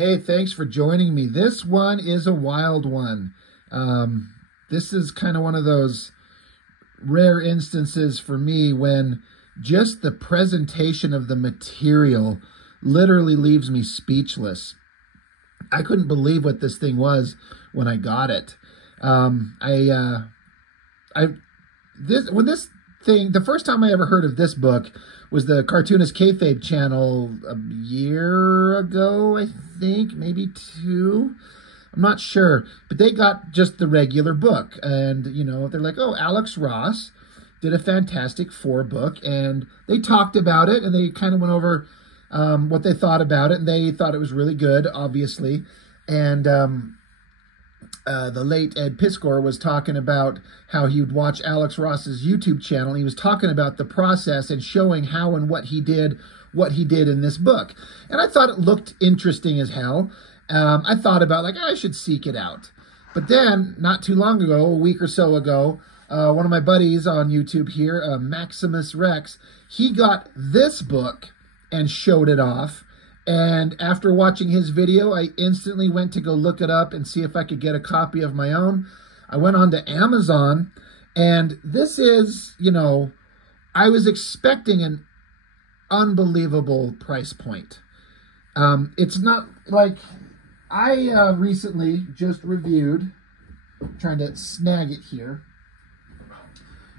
Hey, thanks for joining me. This one is a wild one. This is kind of one of those rare instances for me when just the presentation of the material literally leaves me speechless. I couldn't believe what this thing was when I got it. The first time I ever heard of this book was the Cartoonist Kayfabe channel a year ago, I think, maybe two. I'm not sure, but they got just the regular book, and they're like, oh, Alex Ross did a Fantastic Four book, and they talked about it, and they kind of went over what they thought about it, and they thought it was really good, obviously, and the late Ed Piskor was talking about how he would watch Alex Ross's YouTube channel. He was talking about the process and showing how and what he did in this book. And I thought it looked interesting as hell. I thought about, I should seek it out. But then, not too long ago, a week or so ago, one of my buddies on YouTube here, Maximus Rex, he got this book and showed it off. And after watching his video, I instantly went to go look it up and see if I could get a copy of my own. I went on to Amazon, and this is, I was expecting an unbelievable price point. It's not like I recently just reviewed, trying to snag it here,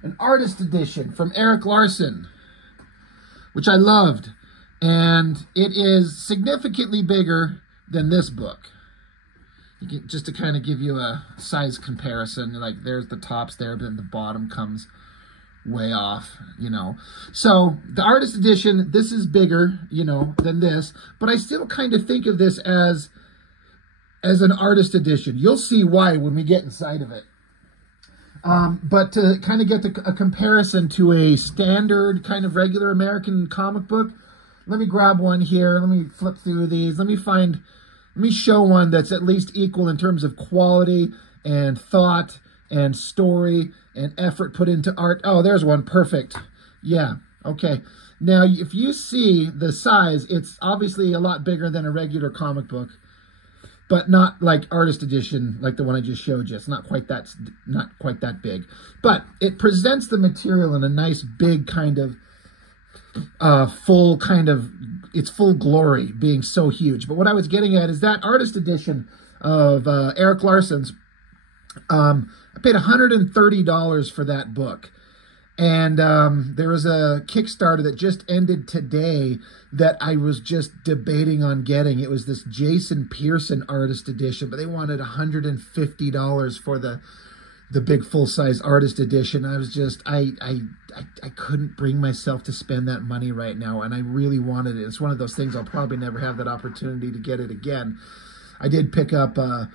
an artist edition from Erik Larsen, which I loved. And it is significantly bigger than this book. Just to kind of give you a size comparison, there's the tops there, but then the bottom comes way off, So the artist edition, this is bigger, than this, but I still kind of think of this as an artist edition. You'll see why when we get inside of it. But to kind of get a comparison to a standard kind of regular American comic book, let me grab one here. Let me flip through these. Let me show one that's at least equal in terms of quality and thought and story and effort put into art. Oh, there's one. Perfect. Yeah. Okay. Now, if you see the size, it's obviously a lot bigger than a regular comic book, but not like artist edition, like the one I just showed you. It's not quite that big, but it presents the material in a nice big kind of it's full glory, being so huge. But what I was getting at is that artist edition of Erik Larsen's, I paid $130 for that book. And there was a Kickstarter that just ended today that I was just debating on getting. It was this Jason Pearson artist edition, but they wanted $150 for the big full-size artist edition. I was just, I couldn't bring myself to spend that money right now, and I really wanted it. It's one of those things I'll probably never have that opportunity to get it again. I did pick up a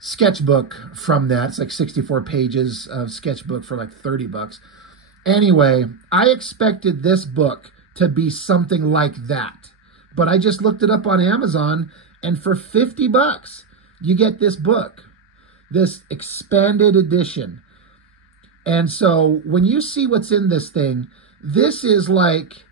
sketchbook from that. It's like 64 pages of sketchbook for like $30. Anyway, I expected this book to be something like that, but I just looked it up on Amazon, and for $50, you get this book, this expanded edition. And so when you see what's in this thing, this is like,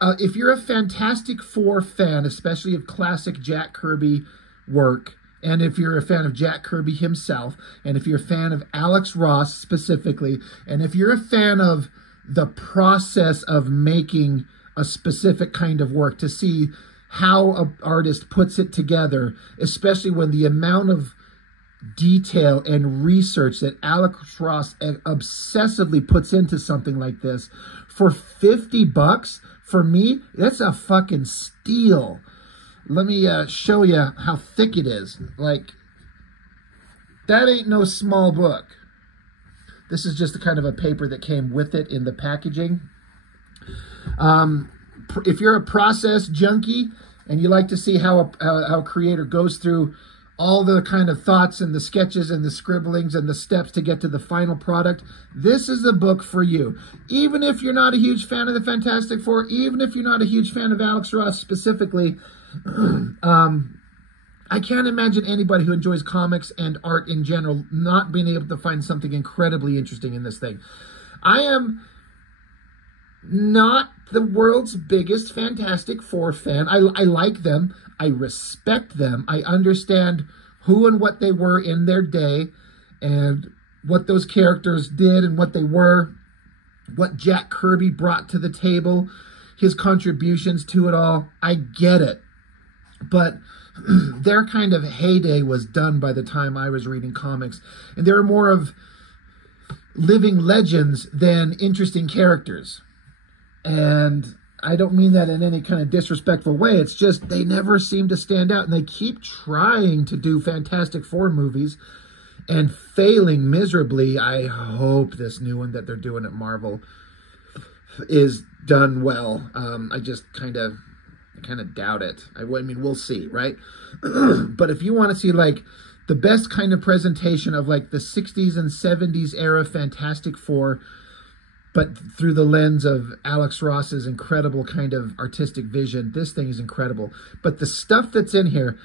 if you're a Fantastic Four fan, especially of classic Jack Kirby work, and if you're a fan of Jack Kirby himself, and if you're a fan of Alex Ross specifically, and if you're a fan of the process of making a specific kind of work, to see how an artist puts it together, especially when the amount of detail and research that Alex Ross obsessively puts into something like this, for $50, for me, that's a fucking steal. Let me show you how thick it is. That ain't no small book. This is just the kind of a paper that came with it in the packaging. If you're a process junkie and you like to see how a creator goes through all the kind of thoughts and the sketches and the scribblings and the steps to get to the final product, this is the book for you. Even if you're not a huge fan of the Fantastic Four, even if you're not a huge fan of Alex Ross specifically, I can't imagine anybody who enjoys comics and art in general not being able to find something incredibly interesting in this thing. I am not the world's biggest Fantastic Four fan. I like them. I respect them. I understand who and what they were in their day and what those characters did and what they were, what Jack Kirby brought to the table, his contributions to it all. I get it. But their kind of heyday was done by the time I was reading comics. And they were more of living legends than interesting characters. And I don't mean that in any kind of disrespectful way. It's just they never seem to stand out. And they keep trying to do Fantastic Four movies and failing miserably. I hope this new one that they're doing at Marvel is done well. I just kind of doubt it. I mean, we'll see, right? But if you want to see like the best kind of presentation of like the 60s and 70s era Fantastic Four, but through the lens of Alex Ross's incredible kind of artistic vision, this thing is incredible. But the stuff that's in here,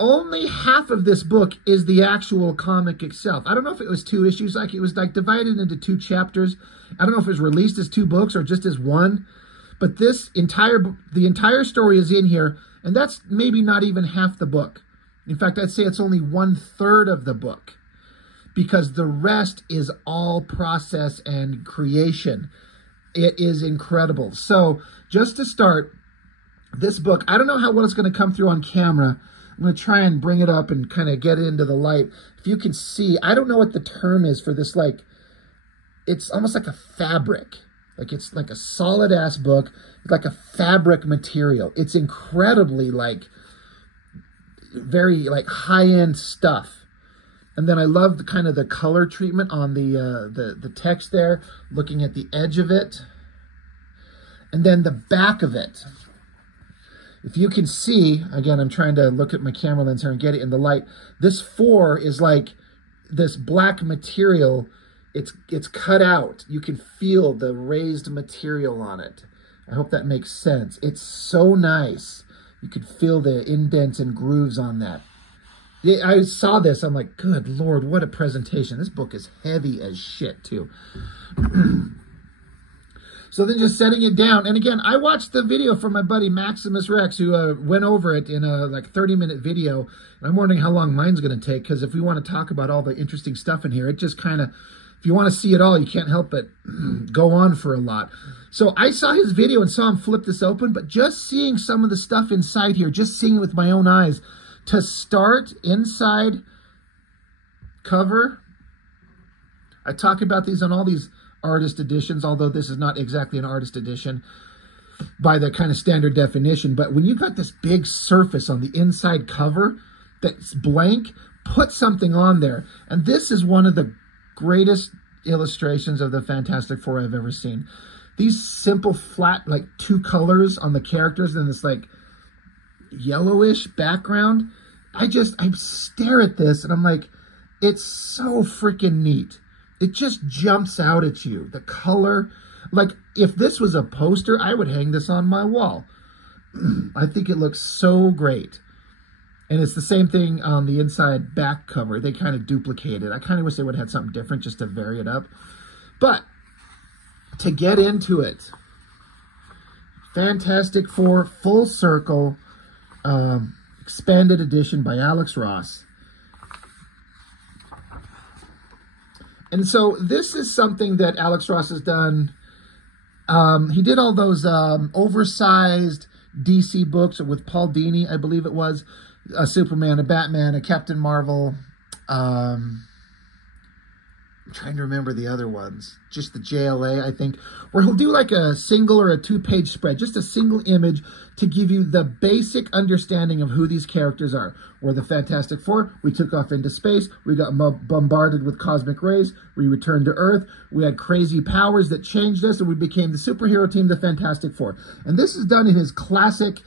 only half of this book is the actual comic itself. I don't know if it was 2 issues, like it was like divided into 2 chapters. I don't know if it was released as 2 books or just as one. But the entire story is in here, and that's maybe not even half the book. In fact, I'd say it's only 1/3 of the book, because the rest is all process and creation. It is incredible. So just to start, this book, I don't know how well it's going to come through on camera. I'm going to try and bring it up and kind of get it into the light. If you can see, I don't know what the term is for this, like, it's almost like a fabric. Like, it's like a solid-ass book. It's like a fabric material. It's incredibly, like, very, like, high-end stuff. And then I love the kind of the color treatment on the text there, looking at the edge of it. And then the back of it. If you can see, again, I'm trying to look at my camera lens here and get it in the light. This 4 is like this black material. It's cut out. You can feel the raised material on it. I hope that makes sense. It's so nice. You could feel the indents and grooves on that. I saw this. I'm like, good Lord, what a presentation. This book is heavy as shit, too. So then just setting it down. And again, I watched the video from my buddy Maximus Rex, who went over it in a like 30-minute video. And I'm wondering how long mine's going to take, because if we want to talk about all the interesting stuff in here, it just kind of, if you want to see it all, you can't help but go on for a lot. So I saw his video and saw him flip this open, but just seeing some of the stuff inside here, just seeing it with my own eyes, to start inside cover, I talk about these on all these artist editions, although this is not exactly an artist edition by the kind of standard definition. But when you got this big surface on the inside cover that's blank, put something on there. And this is one of the greatest illustrations of the Fantastic Four I've ever seen. These simple, flat, like 2 colors on the characters and this like yellowish background. I stare at this and I'm like, it's so freaking neat. It just jumps out at you. The color, like if this was a poster, I would hang this on my wall. I think it looks so great. And it's the same thing on the inside back cover. They kind of duplicate it. I kind of wish they would have had something different just to vary it up. But to get into it, Fantastic Four Full Circle, expanded edition by Alex Ross. And so this is something that Alex Ross has done. He did all those oversized DC books with Paul Dini, I believe it was. A Superman, a Batman, a Captain Marvel. I'm trying to remember the other ones. Just the JLA, I think. Where he'll do like a single or a 2-page spread. Just a single image to give you the basic understanding of who these characters are. We're the Fantastic Four. We took off into space. We got bombarded with cosmic rays. We returned to Earth. We had crazy powers that changed us. And we became the superhero team, the Fantastic Four. And this is done in his classic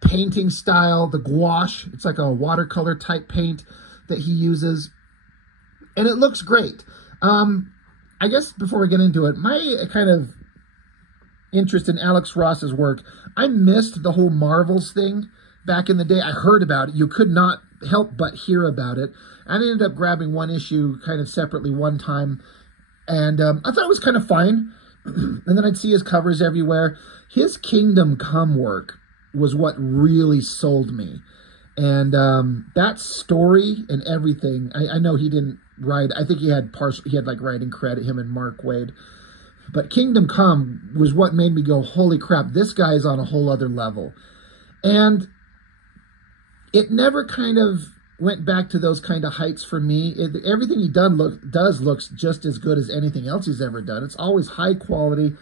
painting style, the gouache. It's like a watercolor type paint that he uses. And it looks great. I guess before we get into it, my kind of interest in Alex Ross's work, I missed the whole Marvels thing back in the day. I heard about it. You could not help but hear about it. I ended up grabbing one issue kind of separately one time. And I thought it was kind of fine. And then I'd see his covers everywhere. His Kingdom Come work was what really sold me. And that story and everything, I know he didn't write, I think he had like writing credit, him and Mark Waid. But Kingdom Come was what made me go, holy crap, this guy is on a whole other level. And it never kind of went back to those kind of heights for me. Everything he does looks just as good as anything else he's ever done. It's always high quality.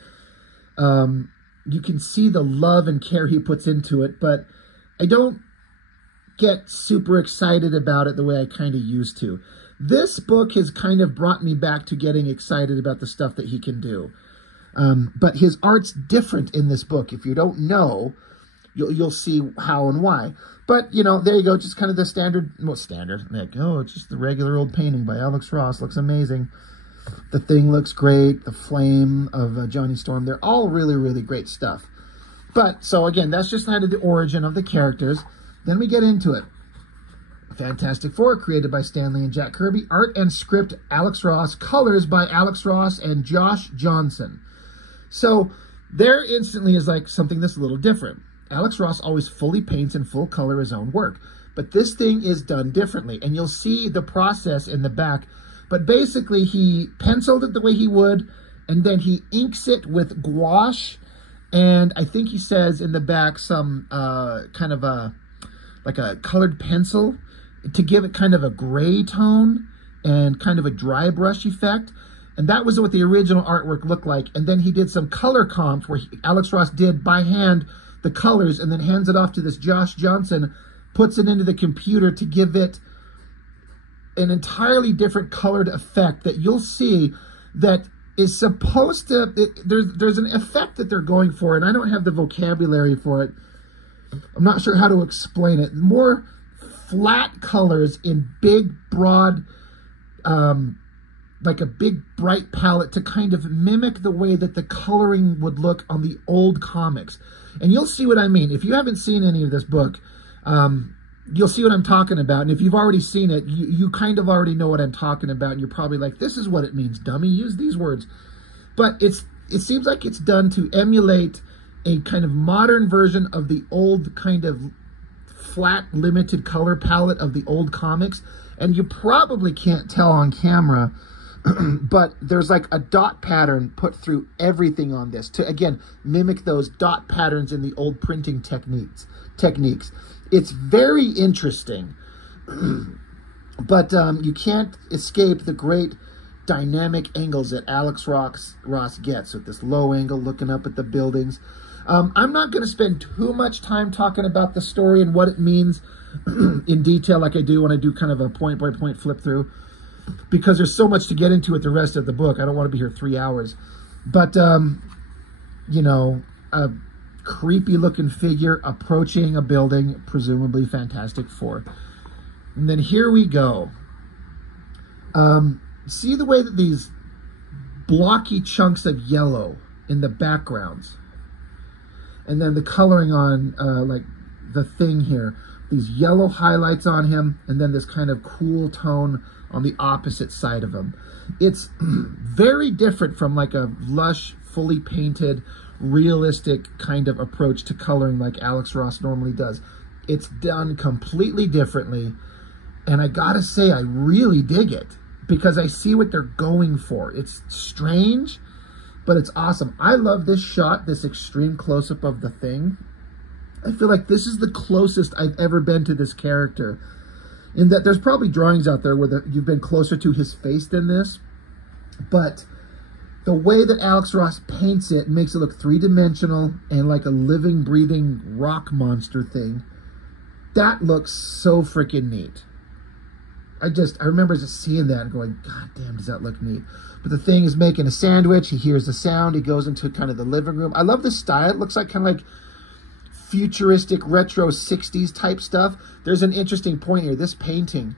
You can see the love and care he puts into it, but I don't get super excited about it the way I kind of used to. This book has kind of brought me back to getting excited about the stuff that he can do. But his art's different in this book. If you don't know, you'll see how and why. But, you know, there you go. Just kind of the standard, like, oh, it's just the regular old painting by Alex Ross. Looks amazing. The Thing looks great. The Flame of Johnny Storm. They're all really, really great stuff. But, so again, that's just kind of the origin of the characters. Then we get into it. Fantastic Four, created by Stan Lee and Jack Kirby. Art and script, Alex Ross. Colors by Alex Ross and Josh Johnson. So, there instantly is like something that's a little different. Alex Ross always fully paints in full color his own work. But this thing is done differently. And you'll see the process in the back. But basically, he penciled it the way he would. And then he inks it with gouache. And I think he says in the back some kind of a colored pencil to give it kind of a gray tone and kind of a dry brush effect. And that was what the original artwork looked like. And then he did some color comps where Alex Ross did by hand the colors and then hands it off to this Josh Johnson, puts it into the computer to give it an entirely different colored effect that you'll see that is supposed to, there's an effect that they're going for, and I don't have the vocabulary for it. I'm not sure how to explain it. More flat colors in big, broad, like a big, bright palette to kind of mimic the way that the coloring would look on the old comics. And you'll see what I mean. If you haven't seen any of this book, you'll see what I'm talking about. And if you've already seen it, you kind of already know what I'm talking about. And you're probably like, this is what it means, dummy. Use these words. But it seems like it's done to emulate a kind of modern version of the old kind of flat, limited color palette of the old comics. And you probably can't tell on camera, but there's like a dot pattern put through everything on this to, again, mimic those dot patterns in the old printing techniques. It's very interesting, but you can't escape the great dynamic angles that Alex Ross gets with this low angle looking up at the buildings. I'm not going to spend too much time talking about the story and what it means in detail like I do when I do kind of a point-by-point flip through, because there's so much to get into with the rest of the book. I don't want to be here 3 hours. But, you know, a creepy-looking figure approaching a building, presumably Fantastic Four. And then here we go. See the way that these blocky chunks of yellow in the backgrounds, and then the coloring on like the Thing here, these yellow highlights on him, and then this kind of cool tone on the opposite side of him. It's very different from like a lush, fully painted, realistic kind of approach to coloring like Alex Ross normally does. It's done completely differently, and I gotta say, I really dig it, because I see what they're going for. It's strange, but it's awesome. I love this shot, this extreme close-up of the Thing. I feel like this is the closest I've ever been to this character, in that there's probably drawings out there where you've been closer to his face than this, but the way that Alex Ross paints it makes it look three-dimensional and like a living, breathing rock monster thing. That looks so freaking neat. I remember just seeing that and going, God damn, does that look neat. But the Thing is making a sandwich. He hears the sound. He goes into kind of the living room. I love the style. It looks like kind of like futuristic, retro 60s type stuff. There's an interesting point here. This painting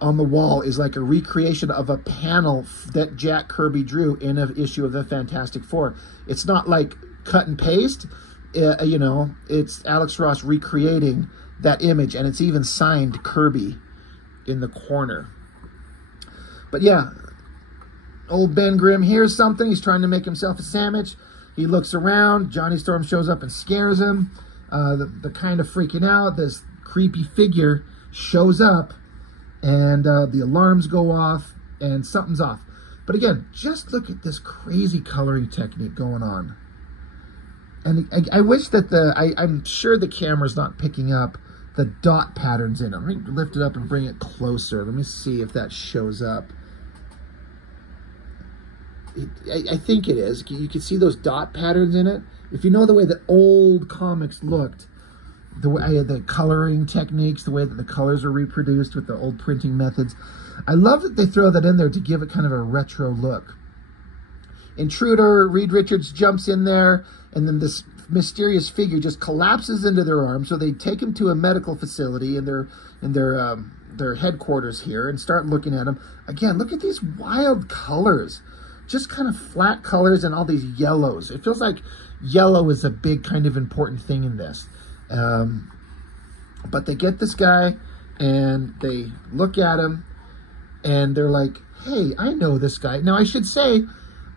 on the wall is like a recreation of a panel that Jack Kirby drew in an issue of the Fantastic Four. It's not like cut and paste. You know, it's Alex Ross recreating that image, and it's even signed Kirby in the corner. But yeah, Old Ben Grimm hears something. He's trying to make himself a sandwich. He looks around. Johnny Storm shows up and scares him. They're kind of freaking out. This creepy figure shows up, and the alarms go off, and something's off. But again, just look at this crazy coloring technique going on. And I wish that I'm sure the camera's not picking up the dot patterns in it. Let me lift it up and bring it closer. Let me see if that shows up. I think it is. You can see those dot patterns in it. If you know the way that old comics looked, the way the coloring techniques, the way that the colors are reproduced with the old printing methods, I love that they throw that in there to give it kind of a retro look. Intruder, Reed Richards jumps in there, and then this mysterious figure just collapses into their arms. So they take him to a medical facility in their headquarters here and start looking at him. Again, look at these wild colors. Just kind of flat colors and all these yellows. It feels like yellow is a big kind of important thing in this. But they get this guy and they look at him and they're like, hey, I know this guy. Now I should say,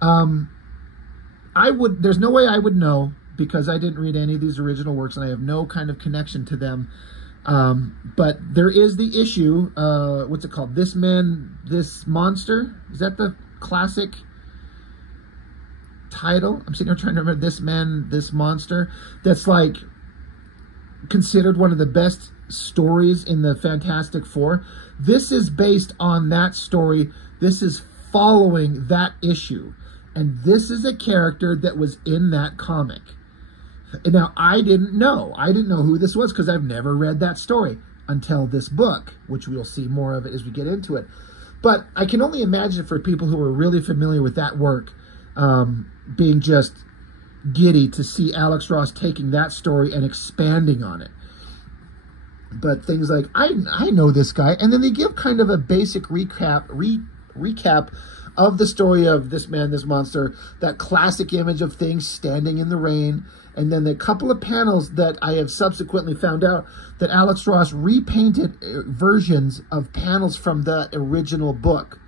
there's no way I would know because I didn't read any of these original works and I have no kind of connection to them. But there is the issue, what's it called? This Man, This Monster? Is that the classic title? I'm sitting here trying to remember. This Man, This Monster. That's like considered one of the best stories in the Fantastic Four. This is based on that story. This is following that issue. And this is a character that was in that comic. Now, I didn't know who this was because I've never read that story until this book, which we'll see more of it as we get into it. But I can only imagine for people who are really familiar with that work, being just giddy to see Alex Ross taking that story and expanding on it. But things like, I know this guy, and then they give kind of a basic recap of the story of This Man, This Monster, that classic image of things standing in the rain, and then the couple of panels that I have subsequently found out that Alex Ross repainted versions of panels from the original book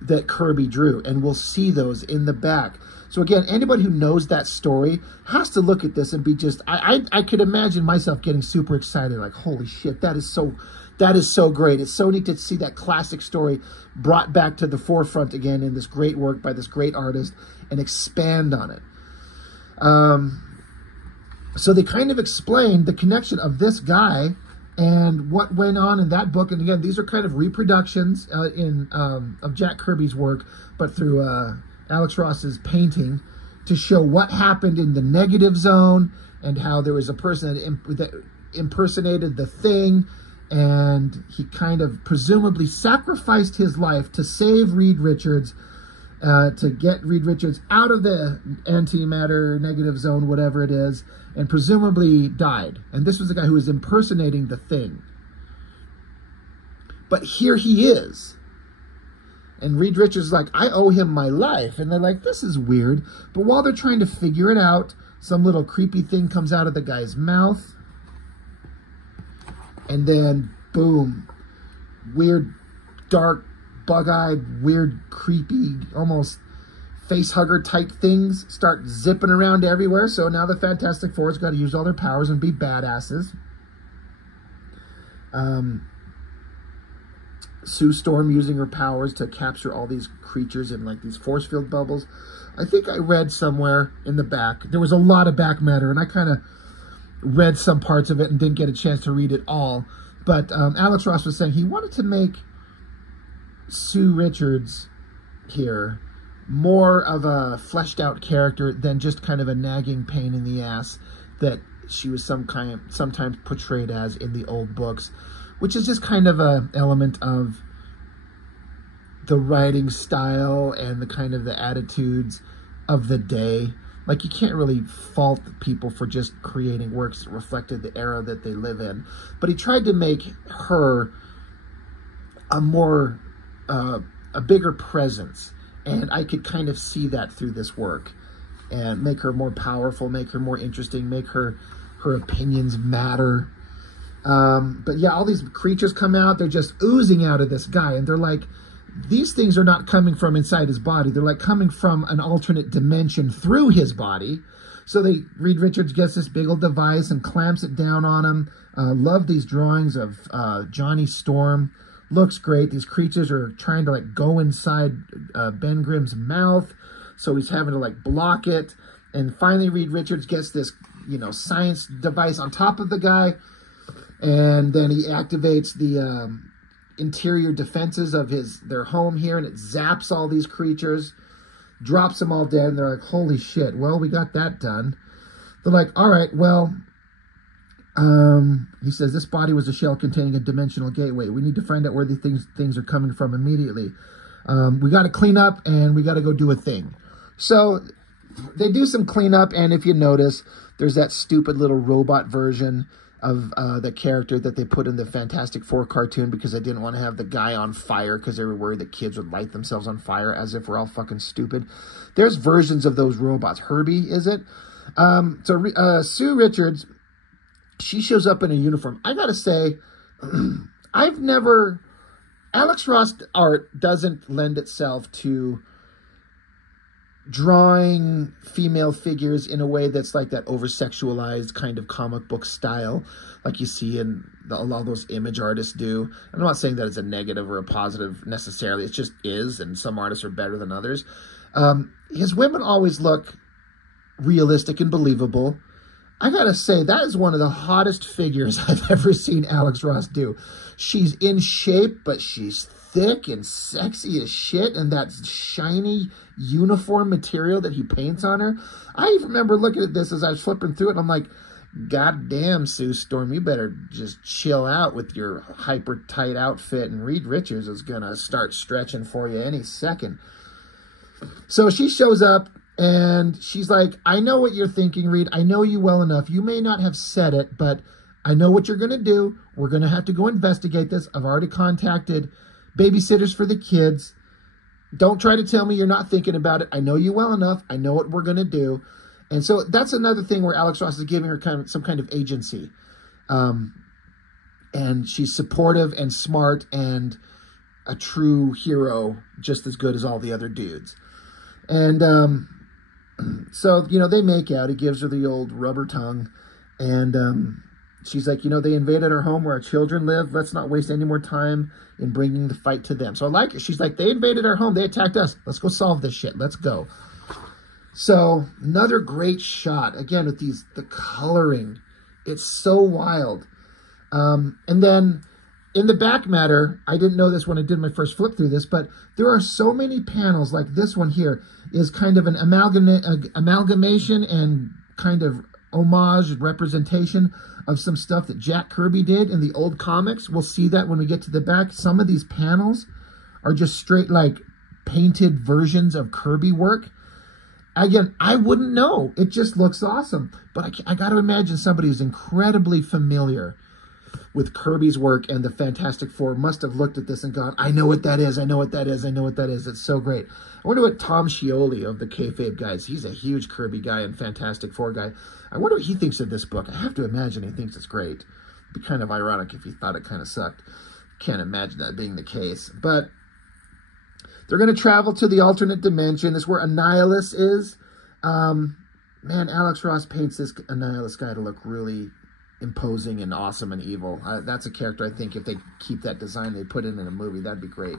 that Kirby drew, and we'll see those in the back. So again, anybody who knows that story has to look at this and be just, I could imagine myself getting super excited, like, holy shit, that is so great. It's so neat to see that classic story brought back to the forefront again in this great work by this great artist and expand on it. So they kind of explained the connection of this guy and what went on in that book. And again, these are kind of reproductions of Jack Kirby's work, but through Alex Ross's painting to show what happened in the Negative Zone and how there was a person that impersonated the Thing, and he kind of presumably sacrificed his life to save Reed Richards, to get Reed Richards out of the antimatter, Negative Zone, whatever it is, and presumably died. And this was the guy who was impersonating the Thing. But here he is. And Reed Richards is like, I owe him my life. And they're like, this is weird. But while they're trying to figure it out, some little creepy thing comes out of the guy's mouth. And then, boom, weird, dark, bug-eyed, weird, creepy, almost face-hugger type things start zipping around everywhere. So now the Fantastic Four's got to use all their powers and be badasses. Sue Storm using her powers to capture all these creatures in like these force field bubbles. I think I read somewhere in the back, there was a lot of back matter, and I kind of read some parts of it and didn't get a chance to read it all. But Alex Ross was saying he wanted to make Sue Richards here more of a fleshed out character than just kind of a nagging pain in the ass that she was sometimes portrayed as in the old books, which is just kind of a element of the writing style and the kind of the attitudes of the day. Like, you can't really fault people for just creating works that reflected the era that they live in. But he tried to make her a more, a bigger presence. And I could kind of see that through this work. And make her more powerful, make her more interesting, make her opinions matter. But yeah, all these creatures come out, they're just oozing out of this guy. And they're like, these things are not coming from inside his body. They're like coming from an alternate dimension through his body. So Reed Richards gets this big old device and clamps it down on him. Love these drawings of Johnny Storm. Looks great. These creatures are trying to like go inside Ben Grimm's mouth. So he's having to like block it. And finally Reed Richards gets this, you know, science device on top of the guy. And then he activates the interior defenses of their home here, and it zaps all these creatures, drops them all dead, and they're like, holy shit, well, we got that done. They're like, all right, well, he says, this body was a shell containing a dimensional gateway. We need to find out where these things are coming from immediately. We got to clean up, and we got to go do a thing. So they do some cleanup, and if you notice, there's that stupid little robot version of the character that they put in the Fantastic Four cartoon because they didn't want to have the guy on fire because they were worried that kids would light themselves on fire, as if we're all fucking stupid. There's versions of those robots. Herbie, is it? Sue Richards, she shows up in a uniform. I gotta say, Alex Ross art doesn't lend itself to drawing female figures in a way that's like that over-sexualized kind of comic book style like you see in a lot of those image artists do. I'm not saying that it's a negative or a positive necessarily. It just is, and some artists are better than others. His women always look realistic and believable. I gotta say, that is one of the hottest figures I've ever seen Alex Ross do. She's in shape, but she's thick and sexy as shit, and that shiny uniform material that he paints on her. I remember looking at this as I was flipping through it, and I'm like, God damn, Sue Storm, you better just chill out with your hyper tight outfit, and Reed Richards is gonna start stretching for you any second. So she shows up, and she's like, I know what you're thinking, Reed. I know you well enough. You may not have said it, but I know what you're going to do. We're going to have to go investigate this. I've already contacted babysitters for the kids. Don't try to tell me you're not thinking about it. I know you well enough. I know what we're going to do. And so that's another thing where Alex Ross is giving her some kind of agency. And she's supportive and smart and a true hero, just as good as all the other dudes. And so, you know, they make out. He gives her the old rubber tongue. And she's like, you know, they invaded our home where our children live. Let's not waste any more time in bringing the fight to them. So I like it. She's like, they invaded our home. They attacked us. Let's go solve this shit. Let's go. So another great shot. Again, with the coloring. It's so wild. And then in the back matter, I didn't know this when I did my first flip through this, but there are so many panels, like this one here is kind of an amalgamation and kind of homage representation of some stuff that Jack Kirby did in the old comics. We'll see that when we get to the back. Some of these panels are just straight like painted versions of Kirby work. Again, I wouldn't know. It just looks awesome. But I got to imagine somebody who's incredibly familiar with Kirby's work and the Fantastic Four must have looked at this and gone, I know what that is, I know what that is, I know what that is. It's so great. I wonder what Tom Scioli of the Kayfabe guys, he's a huge Kirby guy and Fantastic Four guy. I wonder what he thinks of this book. I have to imagine he thinks it's great. It'd be kind of ironic if he thought it kind of sucked. Can't imagine that being the case. But they're going to travel to the alternate dimension. This is where Annihilus is. Man, Alex Ross paints this Annihilus guy to look really imposing and awesome and evil. That's a character I think if they keep that design they put in a movie, that'd be great.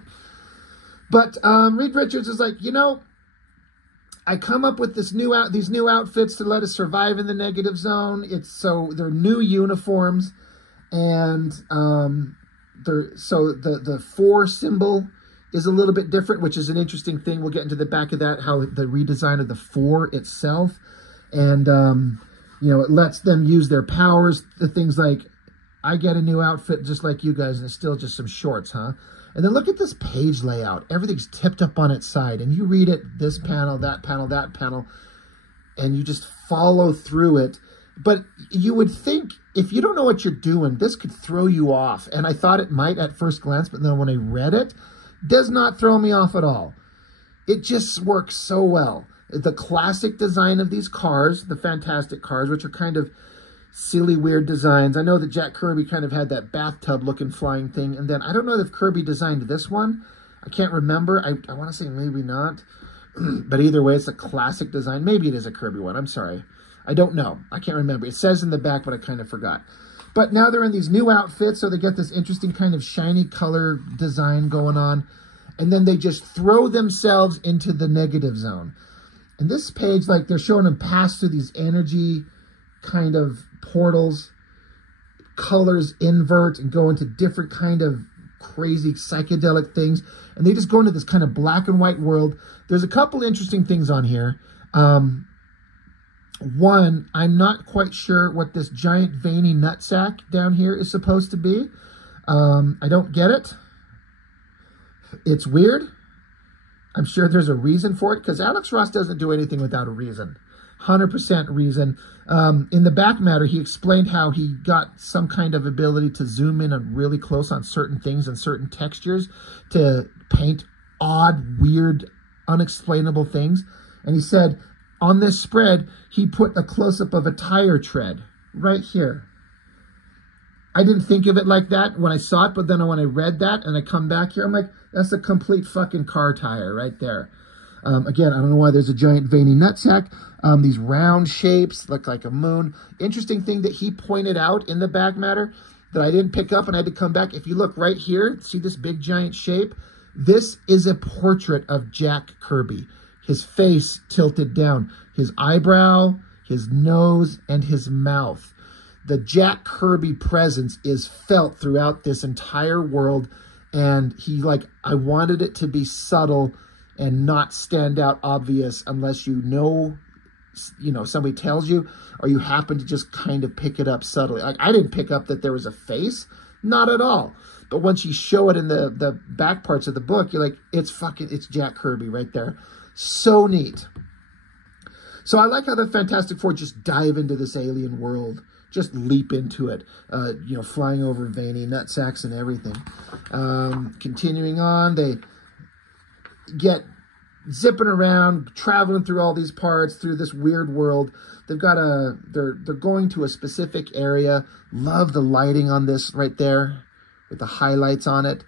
But Reed Richards is like, you know, I come up with these new outfits to let us survive in the negative zone. They're new uniforms, and the 4 symbol is a little bit different, which is an interesting thing. We'll get into the back of that, how the redesign of the 4 itself, and you know, it lets them use their powers. The things like, I get a new outfit just like you guys, and it's still just some shorts, huh? And then look at this page layout. Everything's tipped up on its side, and you read it, this panel, that panel, and you just follow through it. But you would think, if you don't know what you're doing, this could throw you off. And I thought it might at first glance, but then when I read it, does not throw me off at all. It just works so well. The classic design of these cars, the Fantastic cars, which are kind of silly, weird designs. I know that Jack Kirby kind of had that bathtub-looking flying thing. And then I don't know if Kirby designed this one. I can't remember. I want to say maybe not. But either way, it's a classic design. Maybe it is a Kirby one. I'm sorry. I don't know. I can't remember. It says in the back, but I kind of forgot. But now they're in these new outfits, so they get this interesting kind of shiny color design going on. And then they just throw themselves into the negative zone. And this page, like, they're showing them pass through these energy kind of portals. Colors invert and go into different kind of crazy psychedelic things. And they just go into this kind of black and white world. There's a couple interesting things on here. One, I'm not quite sure what this giant veiny nutsack down here is supposed to be. I don't get it. It's weird. I'm sure there's a reason for it, because Alex Ross doesn't do anything without a reason. 100% reason. In the back matter, he explained how he got some kind of ability to zoom in on really close on certain things and certain textures to paint odd, weird, unexplainable things. And he said on this spread, he put a close-up of a tire tread right here. I didn't think of it like that when I saw it, but then when I read that and I come back here, I'm like, that's a complete fucking car tire right there. Again, I don't know why there's a giant veiny nutsack. These round shapes look like a moon. Interesting thing that he pointed out in the back matter that I didn't pick up and I had to come back. If you look right here, see this big giant shape? This is a portrait of Jack Kirby. His face tilted down, his eyebrow, his nose, and his mouth. The Jack Kirby presence is felt throughout this entire world. And he, like, I wanted it to be subtle and not stand out obvious unless you know, somebody tells you, or you happen to just kind of pick it up subtly. Like, I didn't pick up that there was a face, not at all. But once you show it in the back parts of the book, you're like, it's Jack Kirby right there. So neat. So I like how the Fantastic Four just dive into this alien world. Just leap into it, flying over veiny nutsacks and everything. Continuing on, they get zipping around, traveling through all these parts, through this weird world. They've got they're going to a specific area. Love the lighting on this right there with the highlights on it.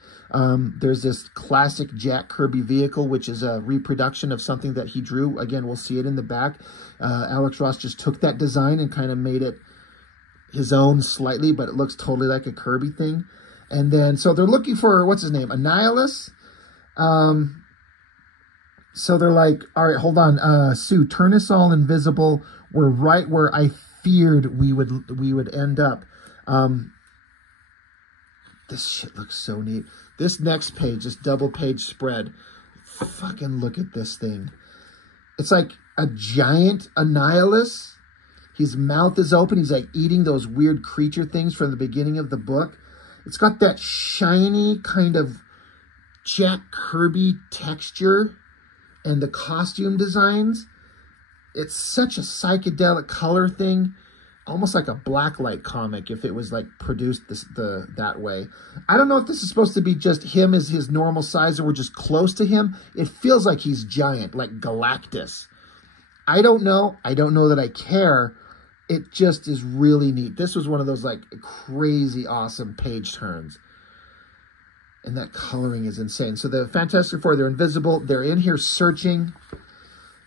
There's this classic Jack Kirby vehicle, which is a reproduction of something that he drew. Again, we'll see it in the back. Alex Ross just took that design and kind of made it his own slightly, but it looks totally like a Kirby thing. And then, so they're looking for, what's his name? Annihilus? So they're like, all right, hold on. Sue, turn us all invisible. We're right where I feared we would end up. This shit looks so neat. This next page, this double page spread, fucking look at this thing. It's like a giant Annihilus. His mouth is open. He's like eating those weird creature things from the beginning of the book. It's got that shiny kind of Jack Kirby texture and the costume designs. It's such a psychedelic color thing. Almost like a Blacklight comic if it was like produced that way. I don't know if this is supposed to be just him as his normal size or we're just close to him. It feels like he's giant, like Galactus. I don't know. I don't know that I care. It just is really neat. This was one of those like crazy awesome page turns. And that coloring is insane. So the Fantastic Four, they're invisible. They're in here searching.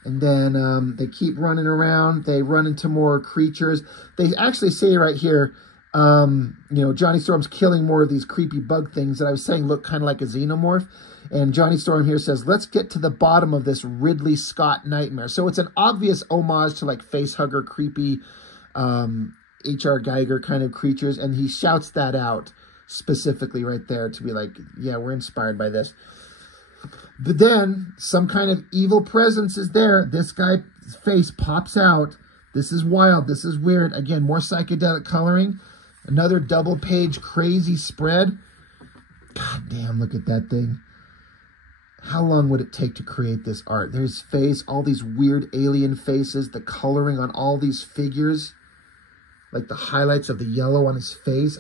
And then they keep running around. They run into more creatures. They actually say right here, Johnny Storm's killing more of these creepy bug things that I was saying look kind of like a xenomorph. And Johnny Storm here says, let's get to the bottom of this Ridley Scott nightmare. So it's an obvious homage to like facehugger, creepy H.R. Geiger kind of creatures. And he shouts that out specifically right there to be like, yeah, we're inspired by this. But then some kind of evil presence is there. This guy's face pops out. This is wild. This is weird. Again, more psychedelic coloring. Another double page crazy spread. God damn, look at that thing. How long would it take to create this art? There's face, all these weird alien faces, the coloring on all these figures. Like the highlights of the yellow on his face.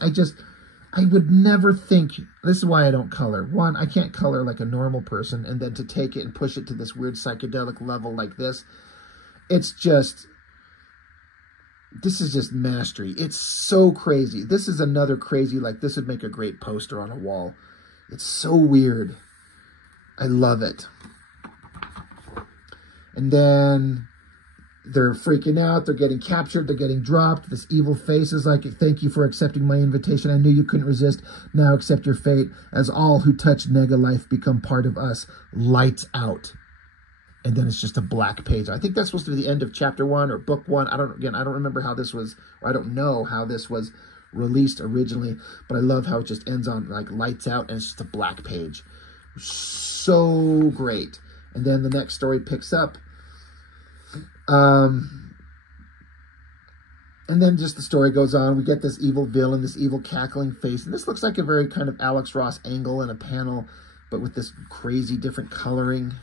I would never think, this is why I don't color. One, I can't color like a normal person, and then to take it and push it to this weird psychedelic level like this, this is just mastery. It's so crazy. This is another crazy, like this would make a great poster on a wall. It's so weird. I love it. And then they're freaking out. They're getting captured. They're getting dropped. This evil face is like, thank you for accepting my invitation. I knew you couldn't resist. Now accept your fate as all who touch Nega life become part of us. Lights out. And then it's just a black page. I think that's supposed to be the end of chapter 1 or book 1. I don't remember how this was, or I don't know how this was released originally, but I love how it just ends on like lights out and it's just a black page. So great. And then the next story picks up. And then just the story goes on. We get this evil villain, this evil cackling face. And this looks like a very kind of Alex Ross angle in a panel, but with this crazy different coloring.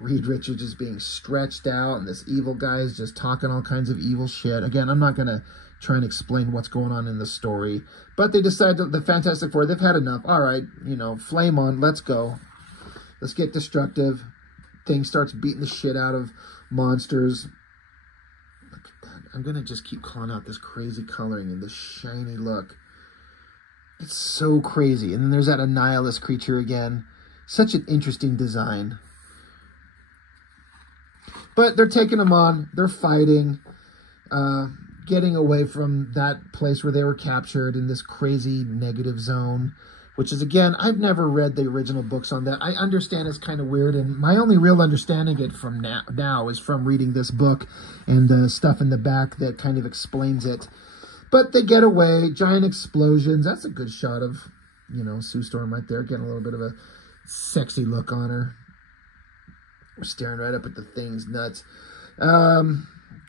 Reed Richards is being stretched out, and this evil guy is just talking all kinds of evil shit. Again, I'm not going to try and explain what's going on in the story, but they decided, the Fantastic Four, they've had enough. All right, you know, flame on, let's go. Let's get destructive. Thing starts beating the shit out of monsters. I'm going to just keep calling out this crazy coloring and this shiny look. It's so crazy. And then there's that Annihilus creature again. Such an interesting design. But they're taking them on. They're fighting. Getting away from that place where they were captured in this crazy negative zone. Which is, again, I've never read the original books on that. I understand it's kind of weird. And my only real understanding it from now is from reading this book and the stuff in the back that kind of explains it. But they get away. Giant explosions. That's a good shot of, you know, Sue Storm right there. Getting a little bit of a sexy look on her. We're staring right up at the thing's nuts.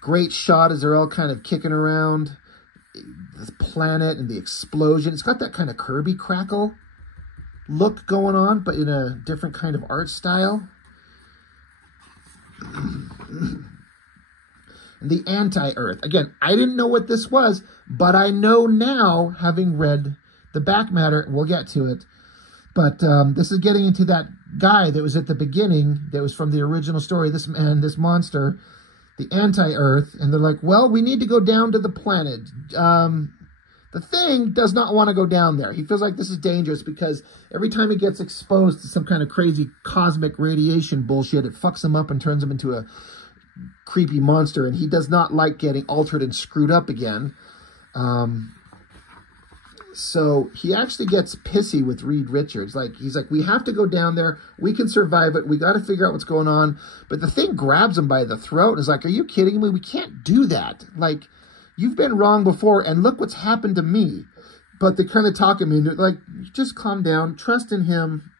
Great shot as they're all kind of kicking around this planet and the explosion. It's got that kind of Kirby crackle look going on, but in a different kind of art style. And the Anti-Earth. Again, I didn't know what this was, but I know now, having read the back matter. We'll get to it. But this is getting into that guy that was at the beginning, that was from the original story, this man, this monster, the Anti-Earth. And they're like, well, we need to go down to the planet. The Thing does not want to go down there. He feels like this is dangerous because every time he gets exposed to some kind of crazy cosmic radiation bullshit, it fucks him up and turns him into a creepy monster. And he does not like getting altered and screwed up again. So he actually gets pissy with Reed Richards. He's like, we have to go down there. We can survive it. We got to figure out what's going on. But the Thing grabs him by the throat and is like, are you kidding me? We can't do that. Like, you've been wrong before, and look what's happened to me. But they kind of talk him into it, like, just calm down, trust in him.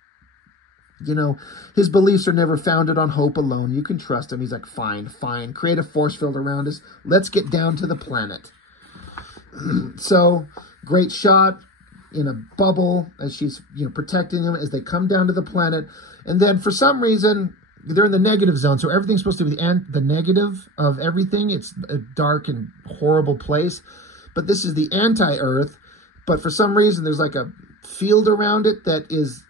You know, his beliefs are never founded on hope alone. You can trust him. He's like, fine, fine. Create a force field around us. Let's get down to the planet. So, great shot in a bubble as she's, you know, protecting him as they come down to the planet. And then for some reason, they're in the negative zone, so everything's supposed to be the negative of everything. It's a dark and horrible place. But this is the Anti-Earth. But for some reason, there's like a field around it that is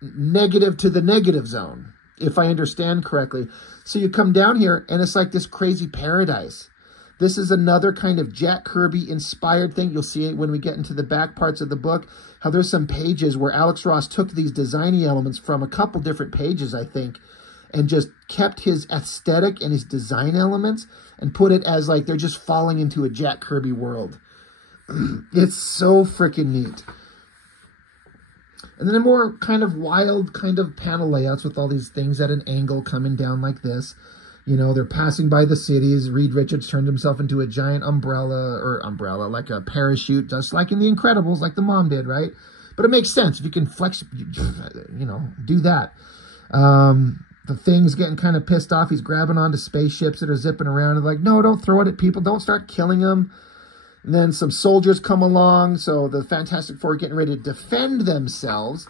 negative to the negative zone, if I understand correctly. So you come down here, and it's like this crazy paradise. This is another kind of Jack Kirby-inspired thing. You'll see it when we get into the back parts of the book, how there's some pages where Alex Ross took these designy elements from a couple different pages, I think, and just kept his aesthetic and his design elements and put it as like they're just falling into a Jack Kirby world. It's so freaking neat. And then more kind of wild kind of panel layouts with all these things at an angle coming down like this. You know, they're passing by the cities. Reed Richards turned himself into a giant umbrella, like a parachute, just like in The Incredibles, like the mom did, right? But it makes sense. If you can flex, you know, do that. The Thing's getting kind of pissed off. He's grabbing onto spaceships that are zipping around and like, no, don't throw it at people. Don't start killing them. And then some soldiers come along. So the Fantastic Four are getting ready to defend themselves.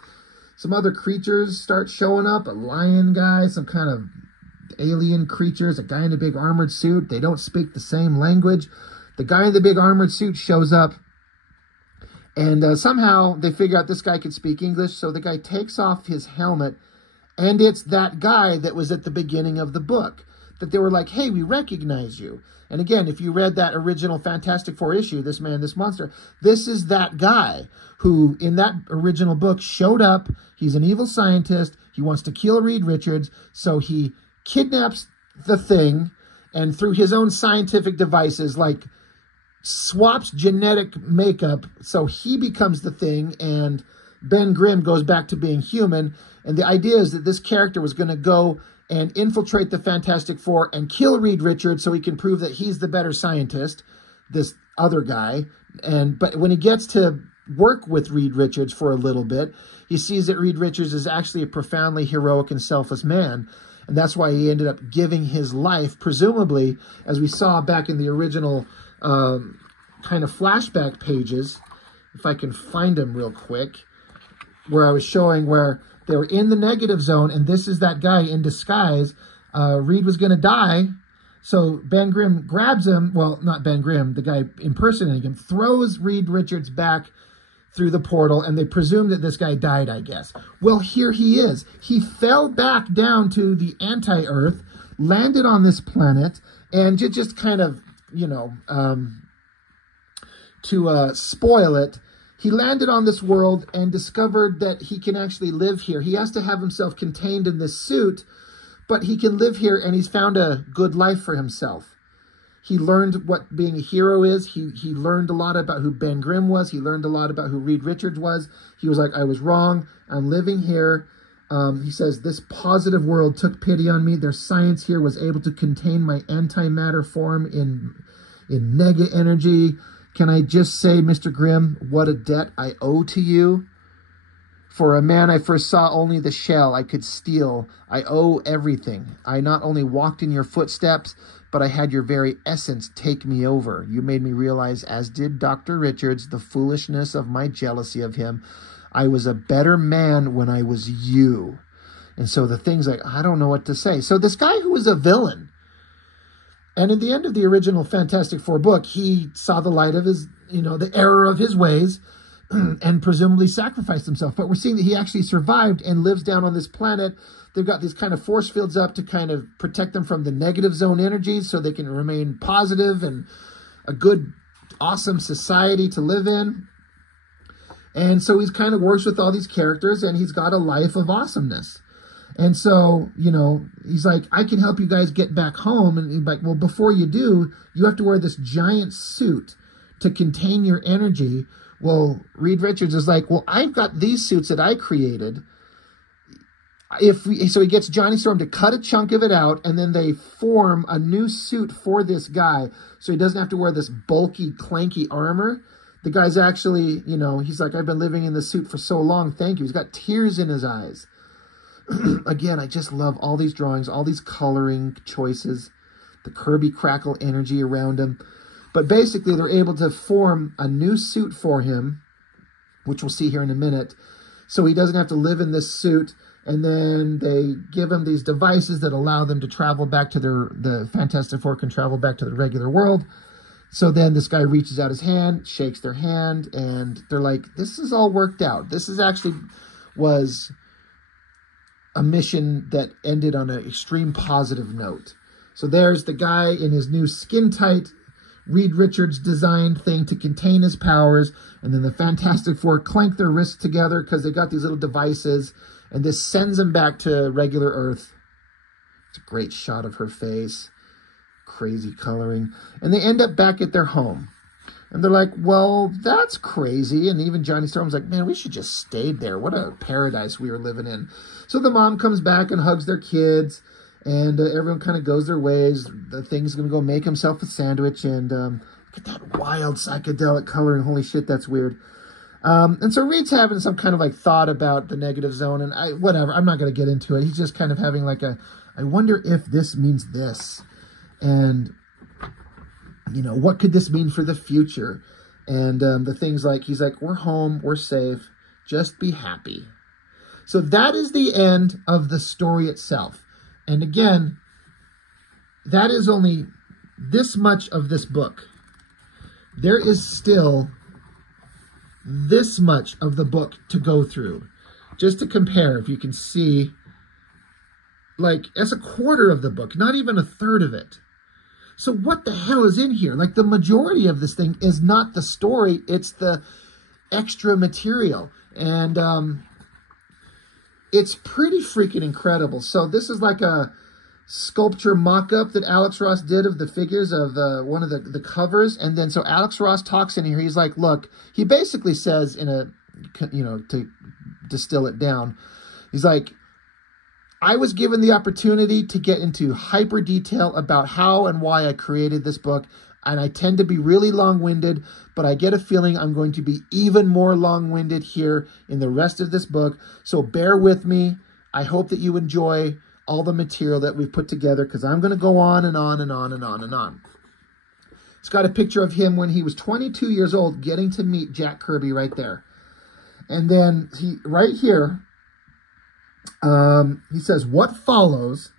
Some other creatures start showing up. A lion guy, some kind of alien creatures, a guy in a big armored suit. They don't speak the same language. The guy in the big armored suit shows up. And somehow they figure out this guy can speak English. So the guy takes off his helmet. And it's that guy that was at the beginning of the book. that they were like, hey, we recognize you. And again, if you read that original Fantastic Four issue, This Man, This Monster, this is that guy who, in that original book, showed up. He's an evil scientist. He wants to kill Reed Richards. So he kidnaps the Thing and through his own scientific devices, like, swaps genetic makeup so he becomes the Thing, and Ben Grimm goes back to being human. And the idea is that this character was going to go and infiltrate the Fantastic Four and kill Reed Richards so he can prove that he's the better scientist, this other guy. But when he gets to work with Reed Richards for a little bit, he sees that Reed Richards is actually a profoundly heroic and selfless man. And that's why he ended up giving his life, presumably, as we saw back in the original kind of flashback pages, if I can find them real quick, where I was showing where they were in the negative zone, and this is that guy in disguise. Reed was going to die, so Ben Grimm grabs him. Well, not Ben Grimm, the guy impersonating him, throws Reed Richards back through the portal, and they presume that this guy died, I guess. Well, here he is. He fell back down to the anti-Earth, landed on this planet, and just kind of, you know, to spoil it, he landed on this world and discovered that he can actually live here. He has to have himself contained in this suit, but he can live here, and he's found a good life for himself. He learned what being a hero is. He learned a lot about who Ben Grimm was. He learned a lot about who Reed Richards was. He was like, I was wrong. I'm living here. He says, this positive world took pity on me. Their science here was able to contain my antimatter form in nega energy. Can I just say, Mr. Grimm, what a debt I owe to you? For a man I first saw only the shell I could steal. I owe everything. I not only walked in your footsteps, but I had your very essence take me over. You made me realize, as did Dr. Richards, the foolishness of my jealousy of him. I was a better man when I was you. And so the Thing's like, I don't know what to say. So this guy who was a villain, and at the end of the original Fantastic Four book, he saw the light of his, you know, the error of his ways and presumably sacrificed himself. But we're seeing that he actually survived and lives down on this planet. They've got these kind of force fields up to kind of protect them from the negative zone energies so they can remain positive and a good, awesome society to live in. And so he's kind of works with all these characters, and he's got a life of awesomeness. And so, you know, he's like, I can help you guys get back home. And he's like, well, before you do, you have to wear this giant suit to contain your energy. Well, Reed Richards is like, well, I've got these suits that I created. So he gets Johnny Storm to cut a chunk of it out, and then they form a new suit for this guy so he doesn't have to wear this bulky, clanky armor. The guy's actually, you know, he's like, I've been living in this suit for so long, thank you. He's got tears in his eyes. Again, I just love all these drawings, all these coloring choices, the Kirby Crackle energy around him. But basically, they're able to form a new suit for him, which we'll see here in a minute, so he doesn't have to live in this suit. And then they give him these devices that allow them to travel back to the Fantastic Four can travel back to the regular world. So then this guy reaches out his hand, shakes their hand, and they're like, this is all worked out. This is actually was a mission that ended on an extreme positive note. So there's the guy in his new skin-tight Reed Richards designed thing to contain his powers, and then the Fantastic Four clank their wrists together because they got these little devices, and this sends them back to regular Earth. It's a great shot of her face. Crazy coloring. And they end up back at their home. And they're like, well, that's crazy. And even Johnny Storm's like, man, we should just stayed there. What a paradise we were living in. So the mom comes back and hugs their kids. And everyone kind of goes their ways. The Thing's going to go make himself a sandwich. And look at that wild psychedelic coloring. Holy shit, that's weird. And so Reed's having some kind of like thought about the negative zone. And whatever, I'm not going to get into it. He's just kind of having like I wonder if this means this. And, you know, what could this mean for the future? And the Thing's like, he's like, we're home, we're safe, just be happy. So that is the end of the story itself. And again, that is only this much of this book. There is still this much of the book to go through. Just to compare, if you can see, like, it's a quarter of the book, not even a third of it. So what the hell is in here? Like, the majority of this thing is not the story, it's the extra material. And it's pretty freaking incredible. So this is like a sculpture mock-up that Alex Ross did of the figures of one of the covers. And then so Alex Ross talks in here. He's like, look, he basically says in a, to distill it down, he's like, I was given the opportunity to get into hyper detail about how and why I created this book. And I tend to be really long-winded, but I get a feeling I'm going to be even more long-winded here in the rest of this book. So bear with me. I hope that you enjoy all the material that we've put together, because I'm going to go on and on and on and on and on. It's got a picture of him when he was 22 years old getting to meet Jack Kirby right there. And then right here, he says, what follows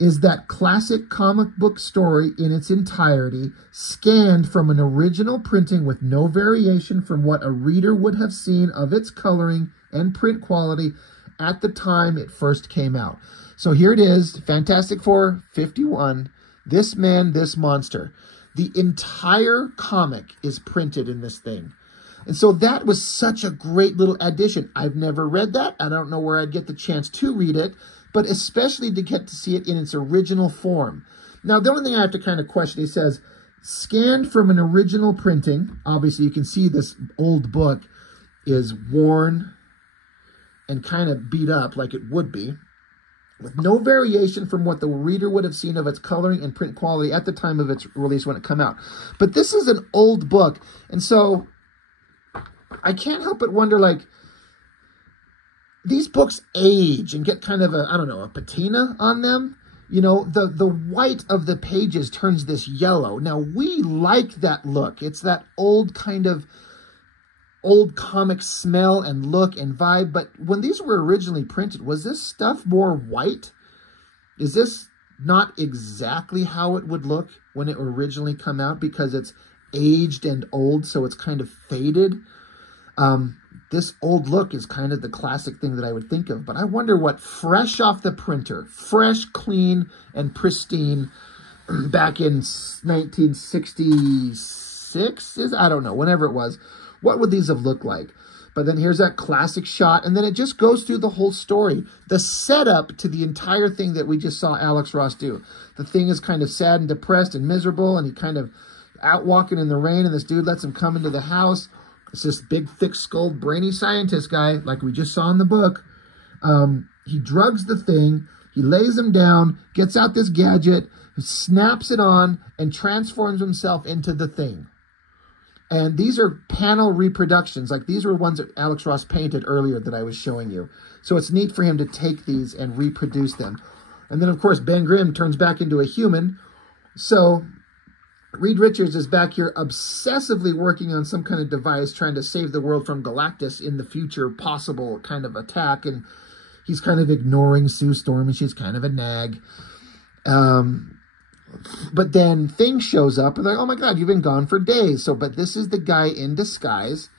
is that classic comic book story in its entirety, scanned from an original printing with no variation from what a reader would have seen of its coloring and print quality at the time it first came out. So here it is, Fantastic Four 51, This Man, This Monster. The entire comic is printed in this thing. And so that was such a great little addition. I've never read that. I don't know where I'd get the chance to read it, but especially to get to see it in its original form. Now, the only thing I have to kind of question, he says, scanned from an original printing. Obviously, you can see this old book is worn and kind of beat up like it would be, with no variation from what the reader would have seen of its coloring and print quality at the time of its release when it came out. But this is an old book, and so I can't help but wonder, like, these books age and get kind of a, I don't know, a patina on them. You know, the white of the pages turns this yellow. Now, we like that look. It's that old kind of old comic smell and look and vibe. But when these were originally printed, was this stuff more white? Is this not exactly how it would look when it originally come out, because it's aged and old, so it's kind of faded? This old look is kind of the classic thing that I would think of. But I wonder what fresh off the printer, fresh, clean, and pristine back in 1966, I don't know, whenever it was, what would these have looked like? But then here's that classic shot, and then it just goes through the whole story. The setup to the entire thing that we just saw Alex Ross do. The thing is kind of sad and depressed and miserable, and he kind of out walking in the rain, and this dude lets him come into the house. It's this big, thick-skulled, brainy scientist guy, like we just saw in the book. He drugs the thing. He lays him down, gets out this gadget, snaps it on, and transforms himself into the thing. And these are panel reproductions. Like, these were ones that Alex Ross painted earlier that I was showing you. So it's neat for him to take these and reproduce them. And then, of course, Ben Grimm turns back into a human. So Reed Richards is back here obsessively working on some kind of device, trying to save the world from Galactus in the future possible kind of attack. And he's kind of ignoring Sue Storm, and she's kind of a nag. But then Thing shows up, and they're like, oh my God, you've been gone for days. So, but this is the guy in disguise.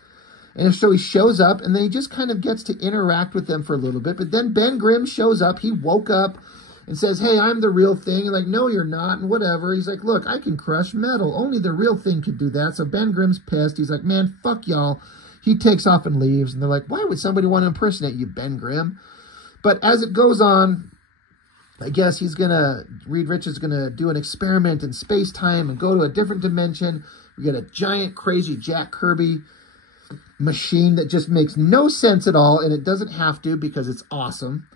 And so he shows up, and then he just kind of gets to interact with them for a little bit. But then Ben Grimm shows up. He woke up and says, hey, I'm the real Thing. And like, no, you're not, and whatever. He's like, look, I can crush metal. Only the real Thing could do that. So Ben Grimm's pissed. He's like, man, fuck y'all. He takes off and leaves. And they're like, why would somebody want to impersonate you, Ben Grimm? But as it goes on, I guess Reed Richards is going to do an experiment in space-time and go to a different dimension. We get a giant, crazy Jack Kirby machine that just makes no sense at all, and it doesn't have to because it's awesome.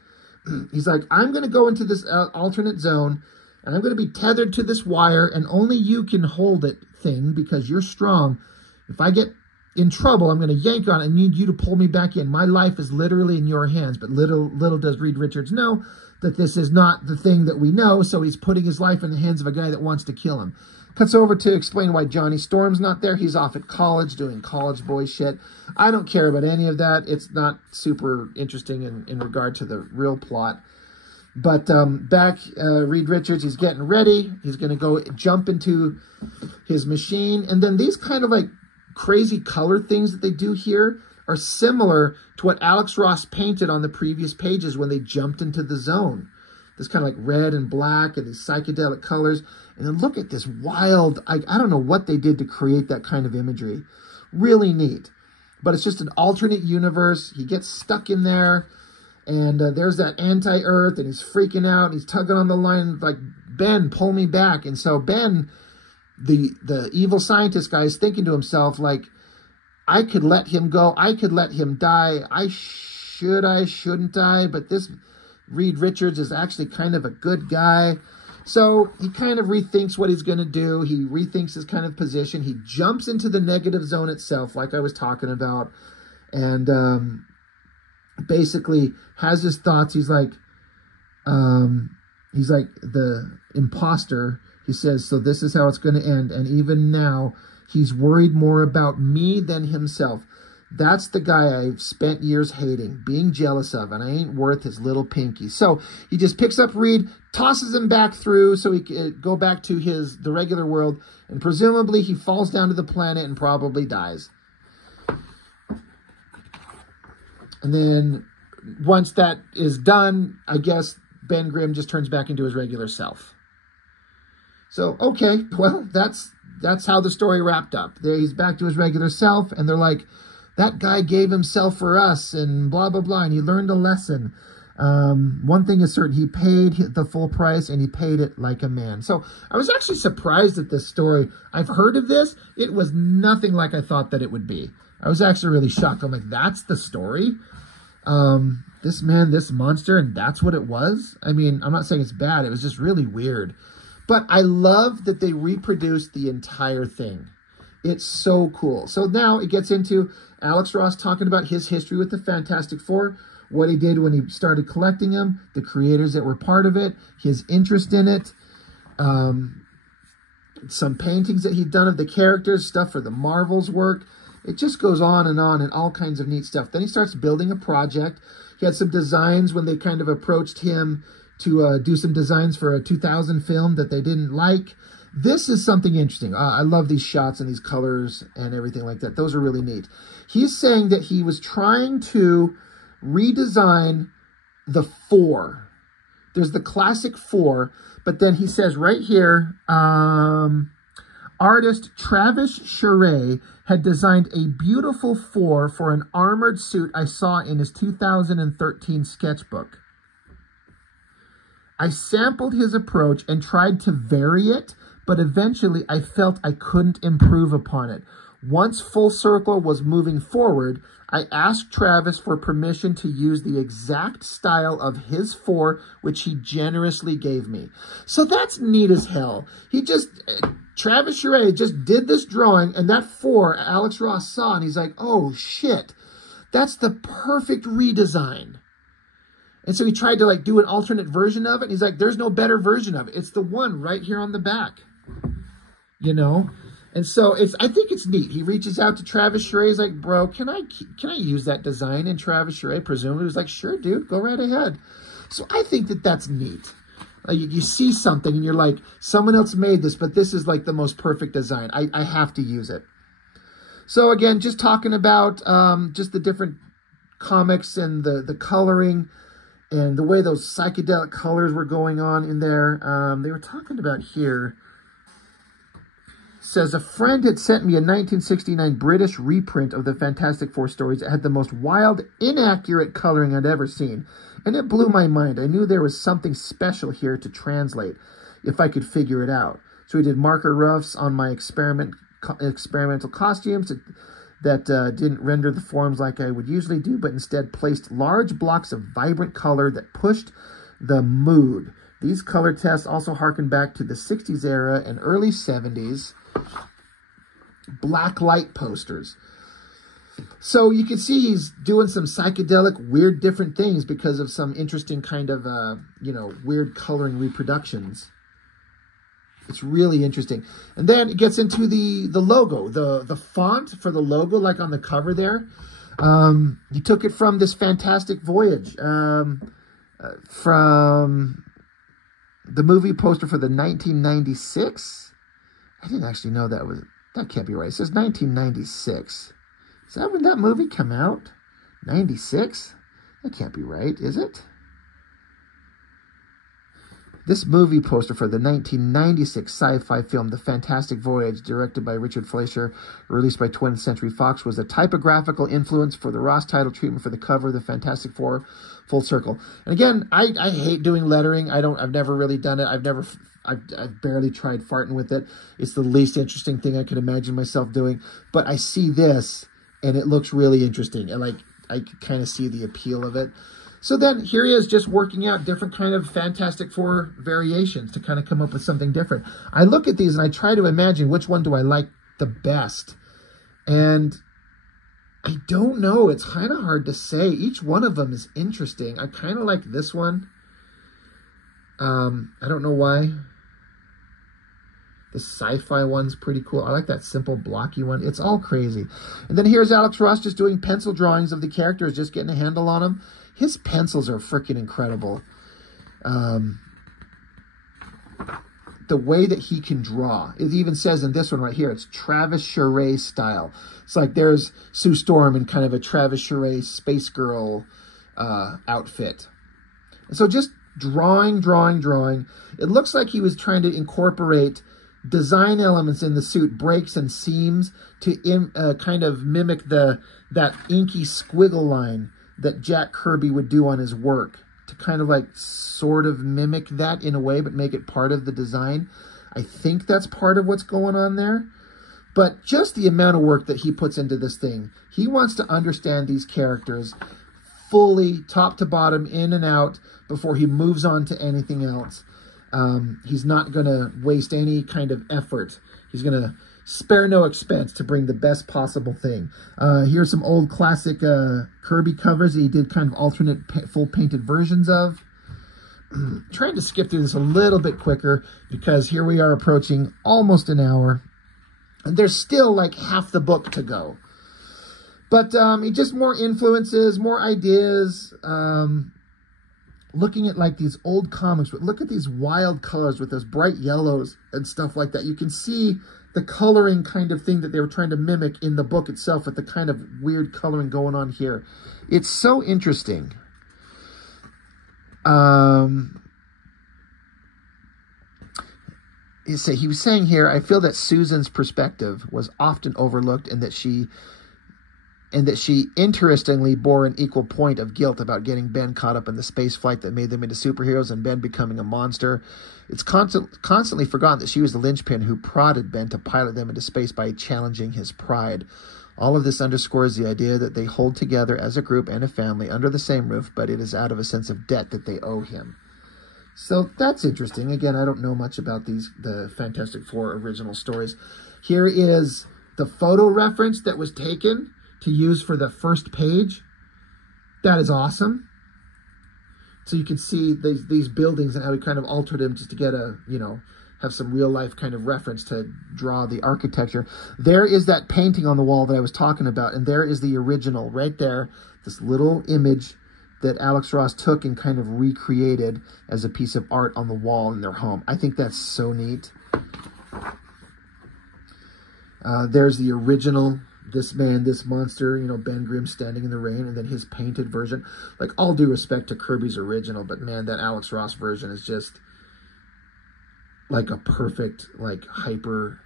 He's like, I'm going to go into this alternate zone, and I'm going to be tethered to this wire, and only you can hold it, Thing, because you're strong. If I get in trouble, I'm going to yank on it. I need you to pull me back in. My life is literally in your hands. But little does Reed Richards know that this is not the Thing that we know, so he's putting his life in the hands of a guy that wants to kill him. Cuts over to explain why Johnny Storm's not there. He's off at college doing college boy shit. I don't care about any of that. It's not super interesting in regard to the real plot. But Reed Richards, he's getting ready. He's going to go jump into his machine. And then these kind of like crazy color things that they do here are similar to what Alex Ross painted on the previous pages when they jumped into the zone. this kind of like red and black and these psychedelic colors. And then look at this wild, I don't know what they did to create that kind of imagery. Really neat. But it's just an alternate universe. He gets stuck in there, and there's that anti-Earth, and he's freaking out, and he's tugging on the line like, Ben, pull me back. And so Ben, the evil scientist guy, is thinking to himself, like, I could let him go. I could let him die. I shouldn't I? But this Reed Richards is actually kind of a good guy. So he kind of rethinks what he's going to do. He rethinks his kind of position. He jumps into the negative zone itself, like I was talking about, and basically has his thoughts. He's like the imposter. He says, so this is how it's going to end. And even now, he's worried more about me than himself. That's the guy I've spent years hating, being jealous of, and I ain't worth his little pinky. So he just picks up Reed, tosses him back through so he can go back to the regular world, and presumably he falls down to the planet and probably dies. And then once that is done, I guess Ben Grimm just turns back into his regular self. So, okay, well, that's how the story wrapped up. There, he's back to his regular self, and they're like, that guy gave himself for us, and blah, blah, blah, and he learned a lesson. One thing is certain, he paid the full price, and he paid it like a man. So I was actually surprised at this story. I've heard of this. It was nothing like I thought that it would be. I was actually really shocked. I'm like, that's the story? This man, this monster, and that's what it was? I mean, I'm not saying it's bad. It was just really weird. But I love that they reproduced the entire thing. It's so cool. So now it gets into Alex Ross talking about his history with the Fantastic Four, what he did when he started collecting them, the creators that were part of it, his interest in it, some paintings that he'd done of the characters, stuff for the Marvels work. It just goes on and all kinds of neat stuff. Then he starts building a project. He had some designs when they kind of approached him to do some designs for a 2000 film that they didn't like. This is something interesting. I love these shots and these colors and everything like that. Those are really neat. He's saying that he was trying to redesign the Four. There's the classic Four, but then he says right here, artist Travis Charest had designed a beautiful Four for an armored suit I saw in his 2013 sketchbook. I sampled his approach and tried to vary it, but eventually I felt I couldn't improve upon it. Once Full Circle was moving forward, I asked Travis for permission to use the exact style of his Four, which he generously gave me. So that's neat as hell. Travis Charest just did this drawing, and that Four Alex Ross saw, and he's like, oh shit, that's the perfect redesign. And so he tried to like do an alternate version of it. And he's like, there's no better version of it. It's the one right here on the back, you know? And so I think it's neat. He reaches out to Travis Charest. He's like, bro, can I use that design? And Travis Charest presumably was like, sure, dude, go right ahead. So I think that that's neat. You see something and you're like, someone else made this, but this is like the most perfect design. I have to use it. So again, just talking about just the different comics and the coloring and the way those psychedelic colors were going on in there. They were talking about here. Says, a friend had sent me a 1969 British reprint of the Fantastic Four stories that had the most wild, inaccurate coloring I'd ever seen. And it blew my mind. I knew there was something special here to translate, if I could figure it out. So he did marker roughs on my experimental costumes that didn't render the forms like I would usually do, but instead placed large blocks of vibrant color that pushed the mood. These color tests also harken back to the 60s era and early 70s black light posters. So you can see he's doing some psychedelic, weird, different things because of some interesting kind of, weird coloring reproductions. It's really interesting. And then it gets into the logo, the font for the logo, like on the cover there. He took it from this Fantastic Voyage, from the movie poster for the 1996. I didn't actually know that can't be right. It says 1996. Is that when that movie came out? 96? That can't be right, is it? This movie poster for the 1996 sci-fi film The Fantastic Voyage, directed by Richard Fleischer, released by 20th Century Fox, was a typographical influence for the Ross title treatment for the cover of the Fantastic Four full circle. And again, I hate doing lettering. I've never really done it. I've barely tried farting with it. It's the least interesting thing I could imagine myself doing. But I see this, and it looks really interesting. And like, I kind of see the appeal of it. So then here he is just working out different kind of Fantastic Four variations to kind of come up with something different. I look at these and I try to imagine which one do I like the best. And I don't know. It's kind of hard to say. Each one of them is interesting. I kind of like this one. I don't know why. The sci-fi one's pretty cool. I like that simple blocky one. It's all crazy. And then here's Alex Ross just doing pencil drawings of the characters, just getting a handle on them. His pencils are freaking incredible. The way that he can draw. It even says in this one right here, it's Travis Charest style. It's like there's Sue Storm in kind of a Travis Charest Space Girl outfit. And so just drawing. It looks like he was trying to incorporate design elements in the suit, breaks and seams, to kind of mimic that inky squiggle line that Jack Kirby would do on his work, to kind of like sort of mimic that in a way, but make it part of the design. I think that's part of what's going on there. But just the amount of work that he puts into this thing. He wants to understand these characters fully, top to bottom, in and out, before he moves on to anything else. He's not going to waste any kind of effort. He's going to spare no expense to bring the best possible thing. Here's some old classic Kirby covers that he did kind of alternate full painted versions of. Trying to skip through this a little bit quicker because here we are approaching almost an hour. And there's still like half the book to go. But just more influences, more ideas. Looking at like these old comics, but look at these wild colors with those bright yellows and stuff like that. You can see the coloring kind of thing that they were trying to mimic in the book itself with the kind of weird coloring going on here. It's so interesting. He was saying here, I feel that Susan's perspective was often overlooked and that she interestingly bore an equal point of guilt about getting Ben caught up in the space flight that made them into superheroes and Ben becoming a monster. It's constantly forgotten that she was the linchpin who prodded Ben to pilot them into space by challenging his pride. All of this underscores the idea that they hold together as a group and a family under the same roof, but it is out of a sense of debt that they owe him. So that's interesting. Again, I don't know much about the Fantastic Four original stories. Here is the photo reference that was taken to use for the first page. That is awesome. So you can see these buildings and how we kind of altered them just to get have some real life kind of reference to draw the architecture. There is that painting on the wall that I was talking about, and there is the original right there, this little image that Alex Ross took and kind of recreated as a piece of art on the wall in their home. I think that's so neat. There's the original, this man, this monster, Ben Grimm standing in the rain, and then his painted version. Like, all due respect to Kirby's original, but man, that Alex Ross version is just like a perfect, like, hyper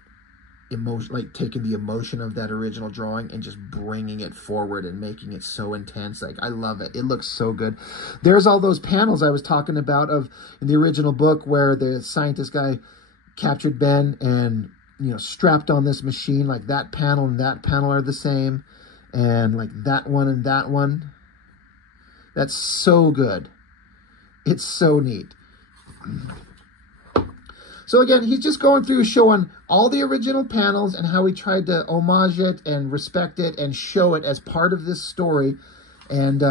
emotion, like taking the emotion of that original drawing and just bringing it forward and making it so intense. Like, I love it. It looks so good. There's all those panels I was talking about in the original book where the scientist guy captured Ben and strapped on this machine. Like, that panel and that panel are the same, and like that one and that one. That's so good. It's so neat. So again, he's just going through showing all the original panels and how he tried to homage it and respect it and show it as part of this story, and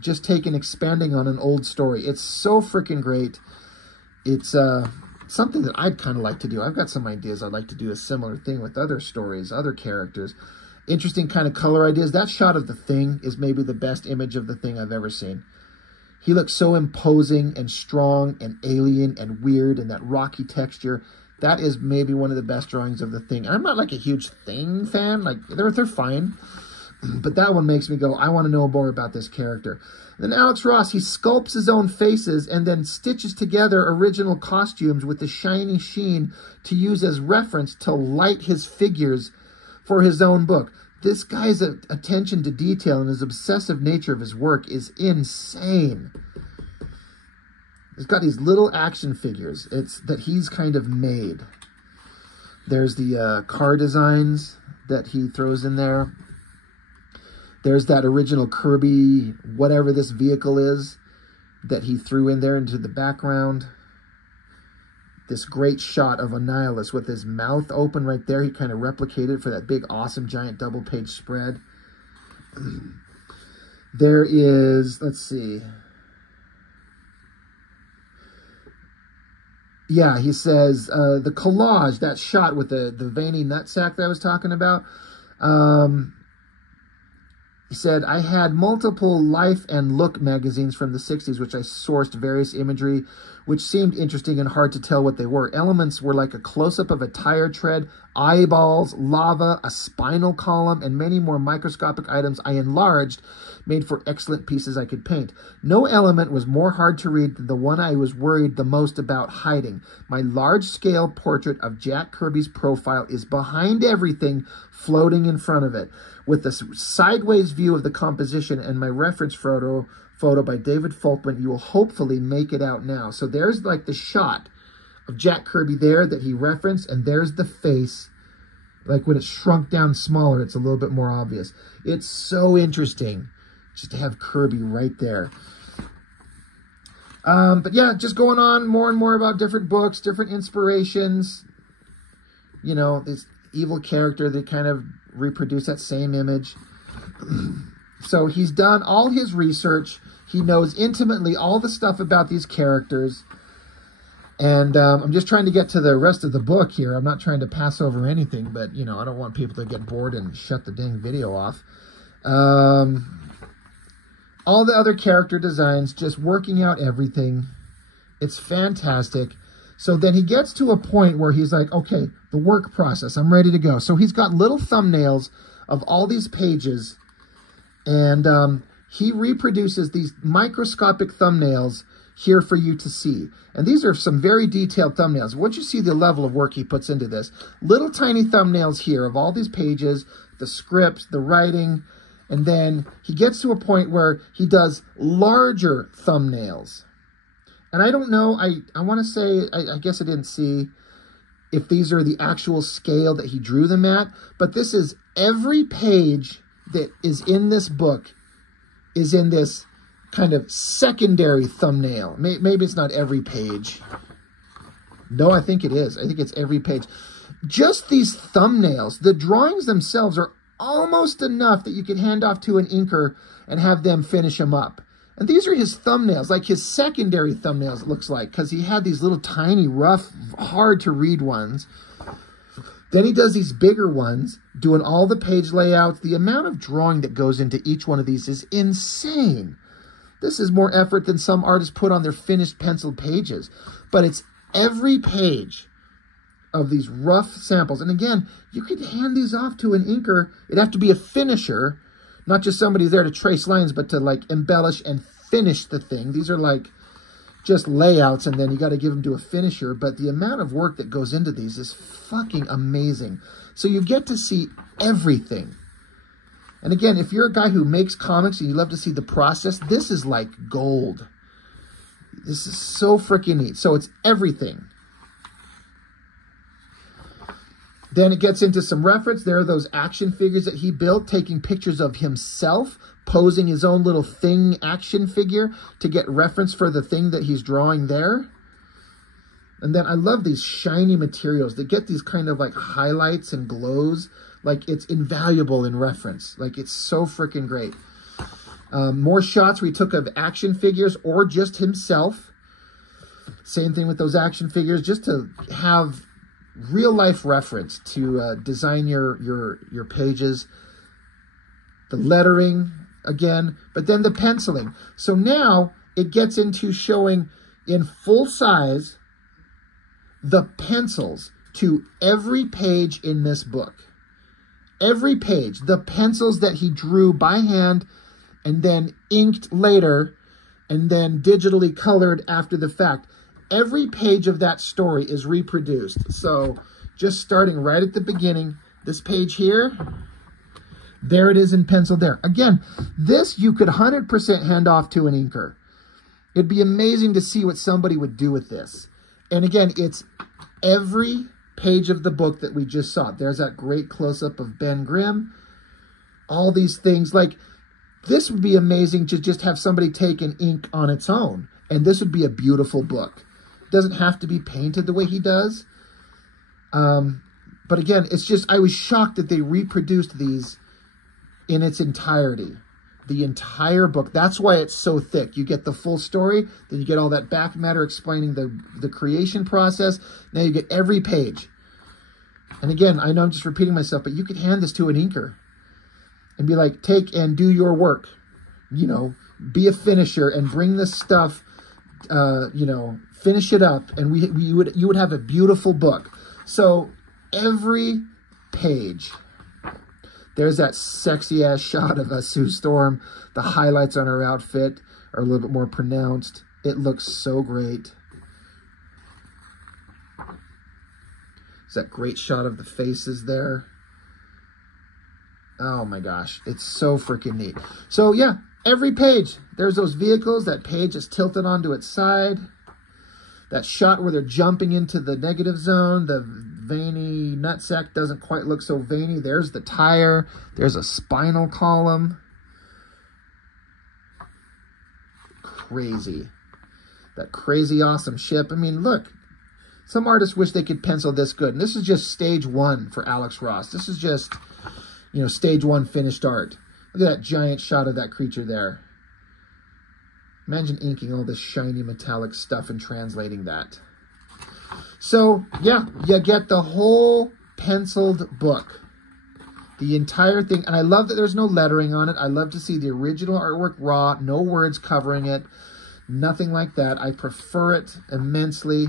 just expanding on an old story. It's so freaking great. It's something that I'd kind of like to do. I've got some ideas. I'd like to do a similar thing with other stories, other characters. Interesting kind of color ideas. That shot of the Thing is maybe the best image of the Thing I've ever seen. He looks so imposing and strong and alien and weird, and that rocky texture. That is maybe one of the best drawings of the Thing. I'm not like a huge Thing fan. Like, they're fine. But that one makes me go, I want to know more about this character. Then Alex Ross, he sculpts his own faces and then stitches together original costumes with the shiny sheen to use as reference to light his figures for his own book. This guy's attention to detail and his obsessive nature of his work is insane. He's got these little action figures that he's kind of made. There's the car designs that he throws in there. There's that original Kirby, whatever this vehicle is, that he threw in there into the background. This great shot of Annihilus with his mouth open right there. He kind of replicated for that big, awesome, giant double-page spread. There is, let's see. Yeah, he says, the collage, that shot with the veiny nutsack that I was talking about, he said, I had multiple Life and Look magazines from the 60s, which I sourced various imagery, which seemed interesting and hard to tell what they were. Elements were like a close-up of a tire tread, eyeballs, lava, a spinal column, and many more microscopic items I enlarged, made for excellent pieces I could paint. No element was more hard to read than the one I was worried the most about hiding. My large-scale portrait of Jack Kirby's profile is behind everything, floating in front of it. With a sideways view of the composition and my reference photo by David Folkman, you will hopefully make it out now. So there's like the shot of Jack Kirby there that he referenced, and there's the face. Like when it's shrunk down smaller, it's a little bit more obvious. It's so interesting just to have Kirby right there. But yeah, just going on more and more about different books, different inspirations. You know, this evil character, they kind of reproduce that same image. So he's done all his research. He knows intimately all the stuff about these characters. And I'm just trying to get to the rest of the book here. I'm not trying to pass over anything, but, you know, I don't want people to get bored and shut the dang video off. All the other character designs, just working out everything. It's fantastic. So then he gets to a point where he's like, okay, the work process, I'm ready to go. So he's got little thumbnails of all these pages, and he reproduces these microscopic thumbnails here for you to see. And these are some very detailed thumbnails. Once you see the level of work he puts into this, little tiny thumbnails here of all these pages, the scripts, the writing, and then he gets to a point where he does larger thumbnails. And I don't know, I want to say, I guess I didn't see if these are the actual scale that he drew them at, but this is every page that is in this book is in this kind of secondary thumbnail. Maybe it's not every page. No, I think it is. I think it's every page. Just these thumbnails, the drawings themselves are almost enough that you could hand off to an inker and have them finish them up. And these are his thumbnails, like his secondary thumbnails, it looks like, because he had these little tiny, rough, hard-to-read ones. Then he does these bigger ones, doing all the page layouts. The amount of drawing that goes into each one of these is insane. This is more effort than some artists put on their finished pencil pages. But it's every page of these rough samples. And again, you could hand these off to an inker. It'd have to be a finisher, not just somebody there to trace lines, but to like embellish and finish the thing. These are like just layouts, and then you got to give them to a finisher. But the amount of work that goes into these is fucking amazing. So you get to see everything. And again, if you're a guy who makes comics and you love to see the process, this is like gold. This is so freaking neat. So it's everything. Then it gets into some reference. There are those action figures that he built, taking pictures of himself, posing his own little thing action figure to get reference for the thing that he's drawing there. And then I love these shiny materials. They get these kind of like highlights and glows. Like it's invaluable in reference. Like it's so freaking great. More shots we took of action figures or just himself. Same thing with those action figures, just to have real life reference to design your pages. The lettering again, but then the penciling. So now it gets into showing in full size the pencils to every page in this book. every page, the pencils that he drew by hand and then inked later and then digitally colored after the fact, every page of that story is reproduced. So just starting right at the beginning, this page here, there it is in pencil there. Again, this you could 100% hand off to an inker. It'd be amazing to see what somebody would do with this. And again, it's every page of the book that we just saw. There's that great close-up of Ben Grimm. All these things. Like, this would be amazing to just have somebody take an ink on its own. And this would be a beautiful book. It doesn't have to be painted the way he does. But again, it's just, I was shocked that they reproduced these in its entirety. The entire book. That's why it's so thick. You get the full story, then you get all that back matter explaining the creation process. Now you get every page. And again, I know I'm just repeating myself, but you could hand this to an inker and be like, take and do your work. You know, be a finisher and bring this stuff, you know, finish it up. And you would have a beautiful book. So every page, there's that sexy-ass shot of Sue Storm. The highlights on her outfit are a little bit more pronounced. It looks so great. There's that great shot of the faces there. Oh my gosh, it's so freaking neat. So yeah, every page, there's those vehicles. That page is tilted onto its side. That shot where they're jumping into the negative zone, the veiny nutsack doesn't quite look so veiny. There's the tire. There's a spinal column. Crazy. That crazy awesome ship. I mean, look. Some artists wish they could pencil this good. And this is just stage one for Alex Ross. This is just, you know, stage one finished art. Look at that giant shot of that creature there. Imagine inking all this shiny metallic stuff and translating that. So, yeah, you get the whole penciled book. The entire thing. And I love that there's no lettering on it. I love to see the original artwork raw. No words covering it. Nothing like that. I prefer it immensely.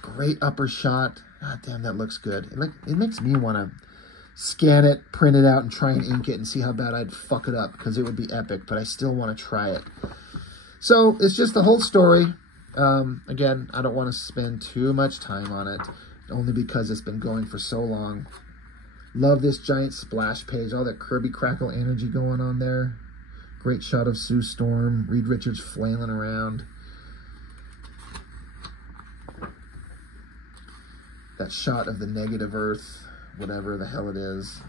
Great upper shot. God damn, that looks good. It makes me want to scan it, print it out, and try and ink it and see how bad I'd fuck it up, because it would be epic, but I still want to try it. So it's just the whole story. Again, I don't want to spend too much time on it, only because it's been going for so long. Love this giant splash page, all that Kirby Crackle energy going on there. Great shot of Sue Storm, Reed Richards flailing around. That shot of the negative Earth, whatever the hell it is.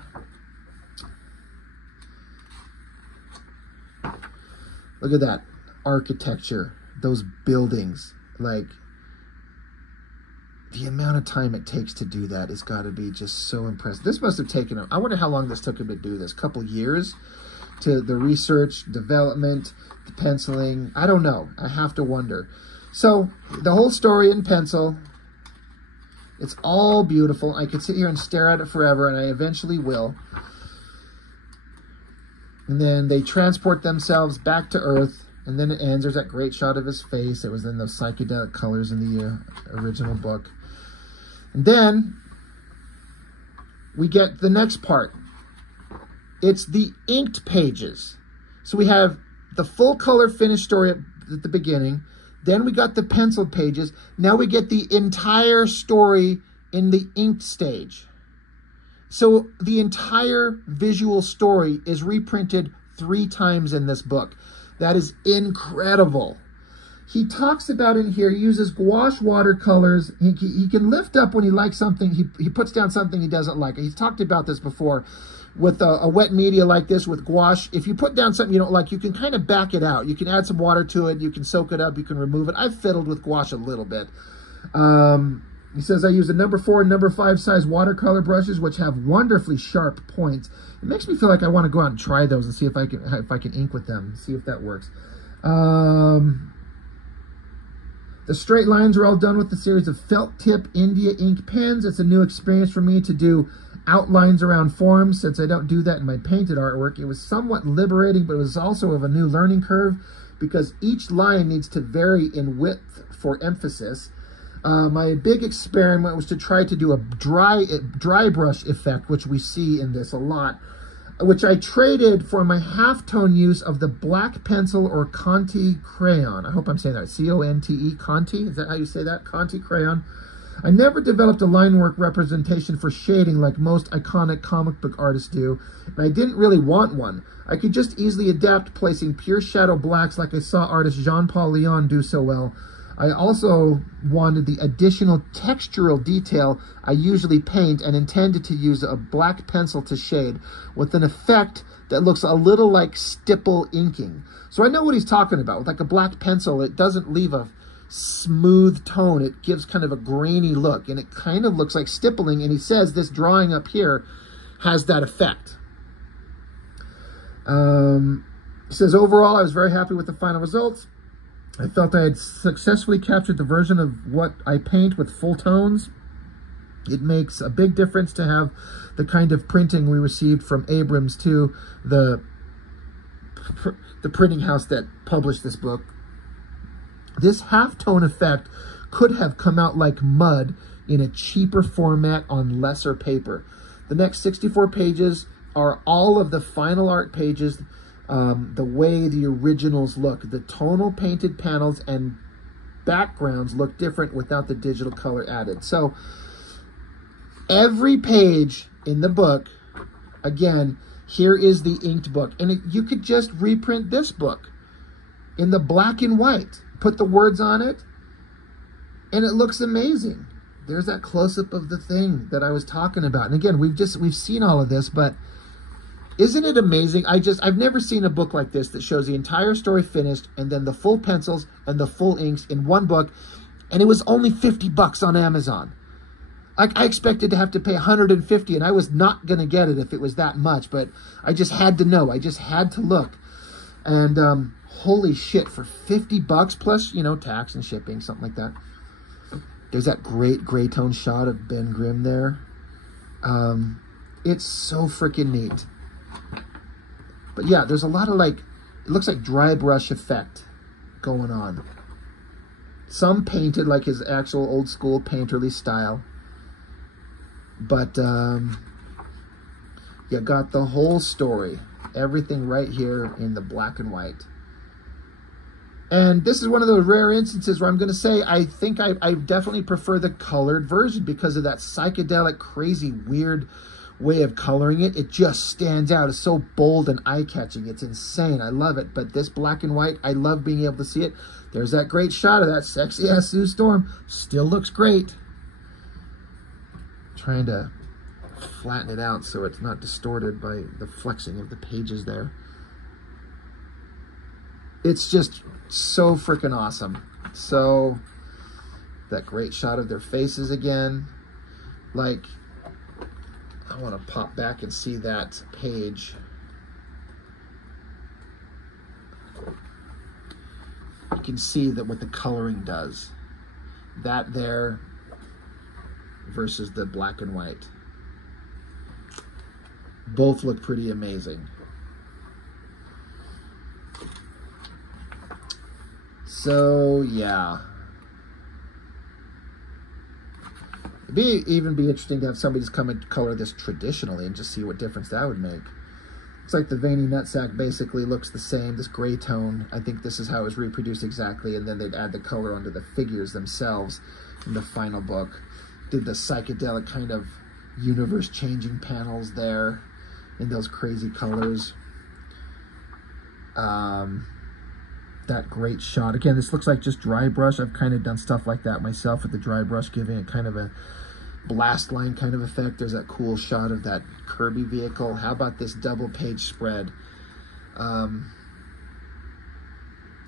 Look at that architecture, those buildings. Like, the amount of time it takes to do that has got to be just so impressive. This must have taken, I wonder how long this took him to do this. Couple years to the research, development, the penciling. I don't know. I have to wonder. So the whole story in pencil. It's all beautiful. I could sit here and stare at it forever, and I eventually will. And then they transport themselves back to Earth, and then it ends. There's that great shot of his face. It was in those psychedelic colors in the original book. And then we get the next part. It's the inked pages. So we have the full color finished story at the beginning. Then we got the penciled pages. Now we get the entire story in the inked stage. So the entire visual story is reprinted 3 times in this book. That is incredible. He talks about in here, he uses gouache watercolors. He can lift up when he likes something. He puts down something he doesn't like. He's talked about this before. With a wet media like this, with gouache, if you put down something you don't like, you can kind of back it out. You can add some water to it. You can soak it up. You can remove it. I've fiddled with gouache a little bit. He says, I use a number 4 and number 5 size watercolor brushes, which have wonderfully sharp points. It makes me feel like I want to go out and try those and see if I can ink with them, see if that works. The straight lines are all done with a series of felt tip India ink pens. It's a new experience for me to do outlines around forms, since I don't do that in my painted artwork. It was somewhat liberating, but it was also of a new learning curve, because each line needs to vary in width for emphasis. My big experiment was to try to do a dry brush effect, which we see in this a lot, which I traded for my halftone use of the black pencil or Conte crayon. I hope I'm saying that. C-O-N-T-E, Conte? Is that how you say that? Conte crayon. I never developed a line work representation for shading like most iconic comic book artists do, and I didn't really want one. I could just easily adapt placing pure shadow blacks like I saw artist Jean-Paul Leon do so well. I also wanted the additional textural detail I usually paint and intended to use a black pencil to shade with an effect that looks a little like stipple inking. So I know what he's talking about. With like a black pencil, it doesn't leave a smooth tone. It gives kind of a grainy look, and it kind of looks like stippling, and he says this drawing up here has that effect. He says, overall, I was very happy with the final results. I felt I had successfully captured the version of what I paint with full tones. It makes a big difference to have the kind of printing we received from Abrams too, the printing house that published this book. This halftone effect could have come out like mud in a cheaper format on lesser paper. The next 64 pages are all of the final art pages, the way the originals look. The tonal painted panels and backgrounds look different without the digital color added. So every page in the book, again, here is the inked book. And you could just reprint this book in the black and white. Put the words on it, and it looks amazing. There's that close-up of the thing that I was talking about. And again, we've seen all of this, but isn't it amazing? I've never seen a book like this that shows the entire story finished and then the full pencils and the full inks in one book, and it was only $50 on Amazon. Like, I expected to have to pay $150, and I was not going to get it if it was that much, but I just had to know. I just had to look. And holy shit, for $50 plus, you know, tax and shipping, something like that. There's that great gray tone shot of Ben Grimm there. It's so freaking neat. But yeah, there's a lot of like, it looks like dry brush effect going on. Some painted like his actual old school painterly style. But you got the whole story. Everything right here in the black and white. And this is one of those rare instances where I'm going to say I think I definitely prefer the colored version because of that psychedelic, crazy, weird way of coloring it. It just stands out. It's so bold and eye-catching. It's insane. I love it. But this black and white, I love being able to see it. There's that great shot of that sexy-ass Sue Storm. Still looks great. Trying to flatten it out so it's not distorted by the flexing of the pages there. It's just so freaking awesome. So, that great shot of their faces again. Like, I want to pop back and see that page. You can see that what the coloring does. That there versus the black and white. Both look pretty amazing. So, yeah. It'd even be interesting to have somebody just come and color this traditionally and just see what difference that would make. Looks like the veiny nutsack basically looks the same, this gray tone. I think this is how it was reproduced exactly, and then they'd add the color onto the figures themselves in the final book. Did the psychedelic kind of universe-changing panels there in those crazy colors. That great shot. Again, this looks like just dry brush. I've kind of done stuff like that myself with the dry brush, giving it kind of a blast line kind of effect. There's that cool shot of that Kirby vehicle. How about this double page spread?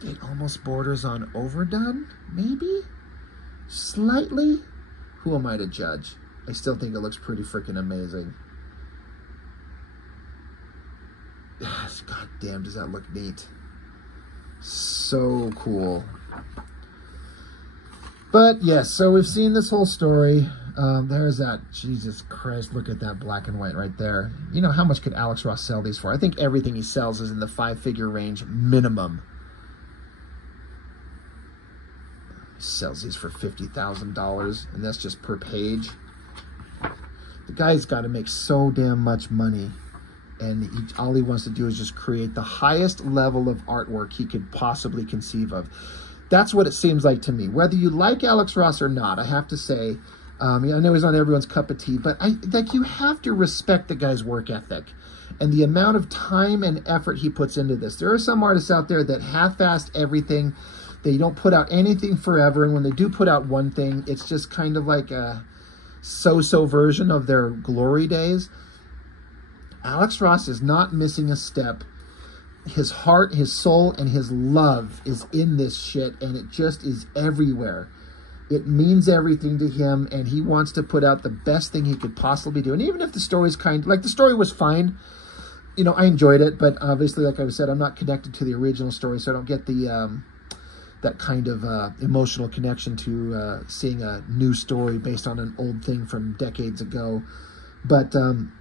It almost borders on overdone, maybe? Slightly? Who am I to judge? I still think it looks pretty freaking amazing. God damn, does that look neat. So cool. But yes, so we've seen this whole story. There's that, Jesus Christ, look at that black and white right there. You know, how much could Alex Ross sell these for? I think everything he sells is in the 5-figure range minimum. sells these for $50,000, and that's just per page. The guy's got to make so damn much money, and all he wants to do is just create the highest level of artwork he could possibly conceive of. That's what it seems like to me. Whether you like Alex Ross or not, I have to say, I know he's not everyone's cup of tea, but you have to respect the guy's work ethic and the amount of time and effort he puts into this. There are some artists out there that half-assed everything. They don't put out anything forever, and when they do put out one thing, it's just kind of like a so-so version of their glory days. Alex Ross is not missing a step. His heart, his soul, and his love is in this shit, and it just is everywhere. It means everything to him, and he wants to put out the best thing he could possibly do. And even if the story's the story was fine, you know, I enjoyed it, but obviously, like I said, I'm not connected to the original story, so I don't get the that kind of emotional connection to seeing a new story based on an old thing from decades ago. But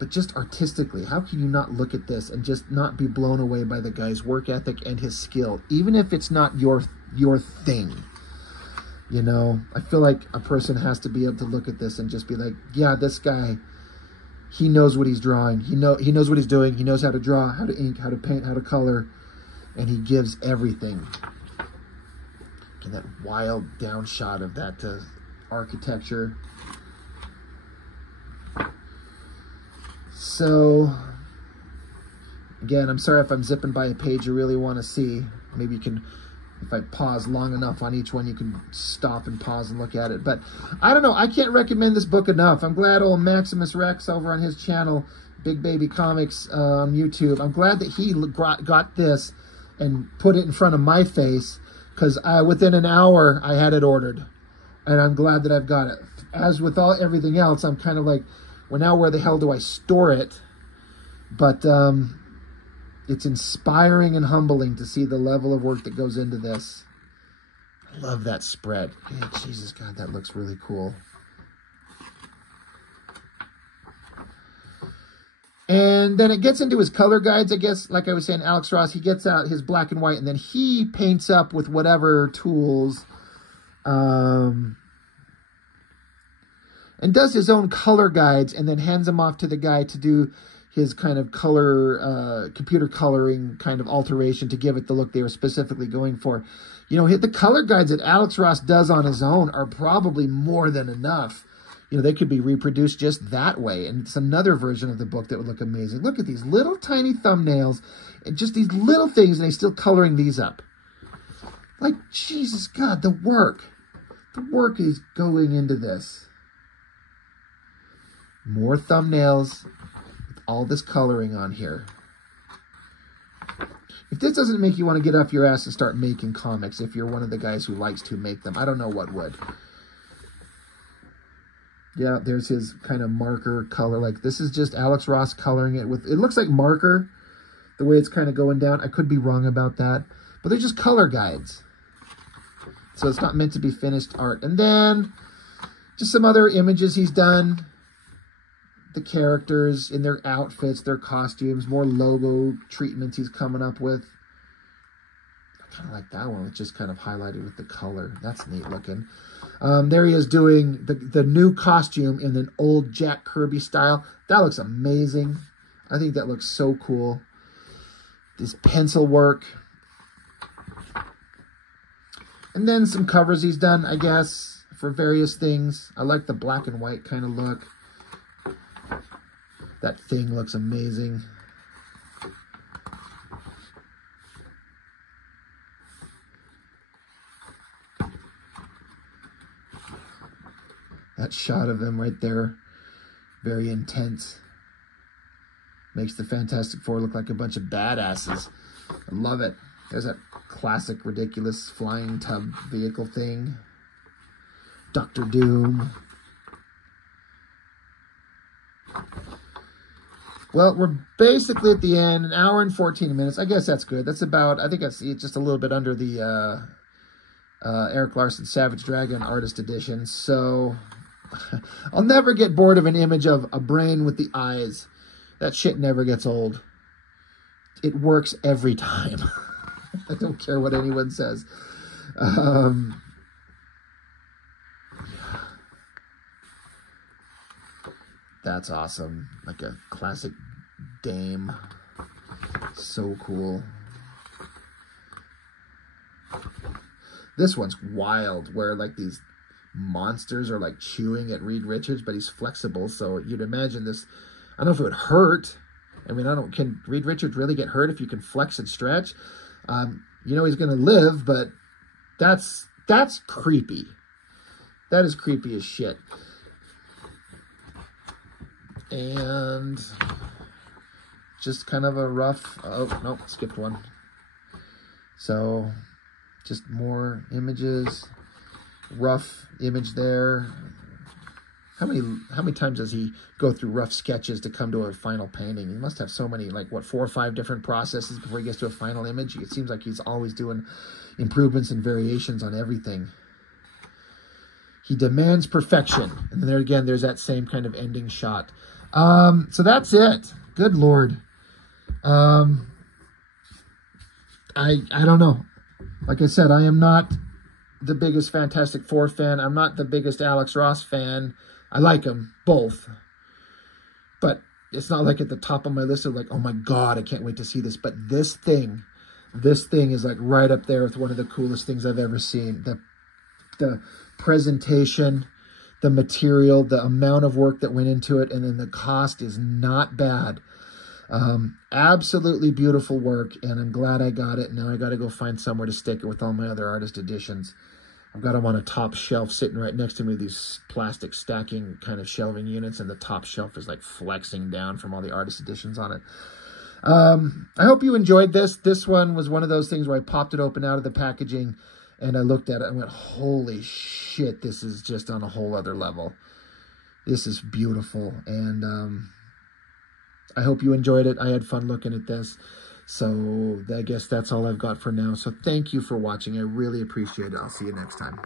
just artistically, how can you not look at this and just not be blown away by the guy's work ethic and his skill, even if it's not your thing? You know, I feel like a person has to be able to look at this and just be like, yeah, this guy, he knows what he's drawing. He knows what he's doing. He knows how to draw, how to ink, how to paint, how to color, and he gives everything. And that wild down shot of that architecture. So, again, I'm sorry if I'm zipping by a page you really want to see. Maybe you can, if I pause long enough on each one, you can stop and pause and look at it. But I don't know. I can't recommend this book enough. I'm glad old Maximus Rex over on his channel, Big Baby Comics on YouTube, I'm glad that he got this and put it in front of my face, because within an hour I had it ordered. And I'm glad that I've got it. As with everything else, I'm kind of like, well, now where the hell do I store it? But it's inspiring and humbling to see the level of work that goes into this. I love that spread. Hey, Jesus, God, that looks really cool. And then it gets into his color guides, I guess. Like I was saying, Alex Ross, he gets out his black and white, and then he paints up with whatever tools. And does his own color guides and then hands them off to the guy to do his kind of color, computer coloring kind of alteration to give it the look they were specifically going for. You know, the color guides that Alex Ross does on his own are probably more than enough. You know, they could be reproduced just that way. And it's another version of the book that would look amazing. Look at these little tiny thumbnails and just these little things, and he's still coloring these up. Like, Jesus, God, the work is going into this. More thumbnails with all this coloring on here. If this doesn't make you want to get off your ass and start making comics, if you're one of the guys who likes to make them, I don't know what would. Yeah, there's his kind of marker color. Like, this is just Alex Ross coloring it with, it looks like marker, the way it's kind of going down. I could be wrong about that, but they're just color guides. So it's not meant to be finished art. And then just some other images he's done. The characters in their outfits, their costumes, more logo treatments he's coming up with. I kind of like that one. It's just kind of highlighted with the color. That's neat looking. There he is doing the new costume in an old Jack Kirby style. That looks amazing. I think that looks so cool. This pencil work. And then some covers he's done, I guess, for various things. I like the black and white kind of look. That thing looks amazing. That shot of them right there, very intense. Makes the Fantastic Four look like a bunch of badasses. I love it. There's that classic, ridiculous flying tub vehicle thing. Doctor Doom. Well, we're basically at the end, an hour and 14 minutes. I guess that's good. That's about, I think that's just a little bit under the Erik Larsen Savage Dragon Artist Edition. So I'll never get bored of an image of a brain with the eyes. That shit never gets old. It works every time. I don't care what anyone says. That's awesome. Like a classic Dame. So cool. This one's wild, where like these monsters are like chewing at Reed Richards, but he's flexible, so you'd imagine this. I don't know if it would hurt. I mean, can Reed Richards really get hurt if you can flex and stretch? You know he's going to live, but that's creepy. That is creepy as shit. And just kind of a rough, oh, no, skipped one. So just more images, rough image there. How many times does he go through rough sketches to come to a final painting? He must have so many, like, what, 4 or 5 different processes before he gets to a final image. It seems like he's always doing improvements and variations on everything. He demands perfection. And there again, there's that same kind of ending shot. So that's it. Good Lord. I don't know. Like I said, I am not the biggest Fantastic Four fan. I'm not the biggest Alex Ross fan. I like them both. But it's not like at the top of my list of like, oh my God, I can't wait to see this. But this thing is like right up there with one of the coolest things I've ever seen. The presentation, the material, the amount of work that went into it, and then the cost is not bad. Absolutely beautiful work, and I'm glad I got it. Now I got to go find somewhere to stick it with all my other artist editions. I've got them on a top shelf sitting right next to me, these plastic stacking kind of shelving units, and the top shelf is like flexing down from all the artist editions on it. I hope you enjoyed this. This one was one of those things where I popped it open out of the packaging and I looked at it and went, holy shit, this is just on a whole other level. This is beautiful. And I hope you enjoyed it. I had fun looking at this. So I guess that's all I've got for now. So thank you for watching. I really appreciate it. I'll see you next time.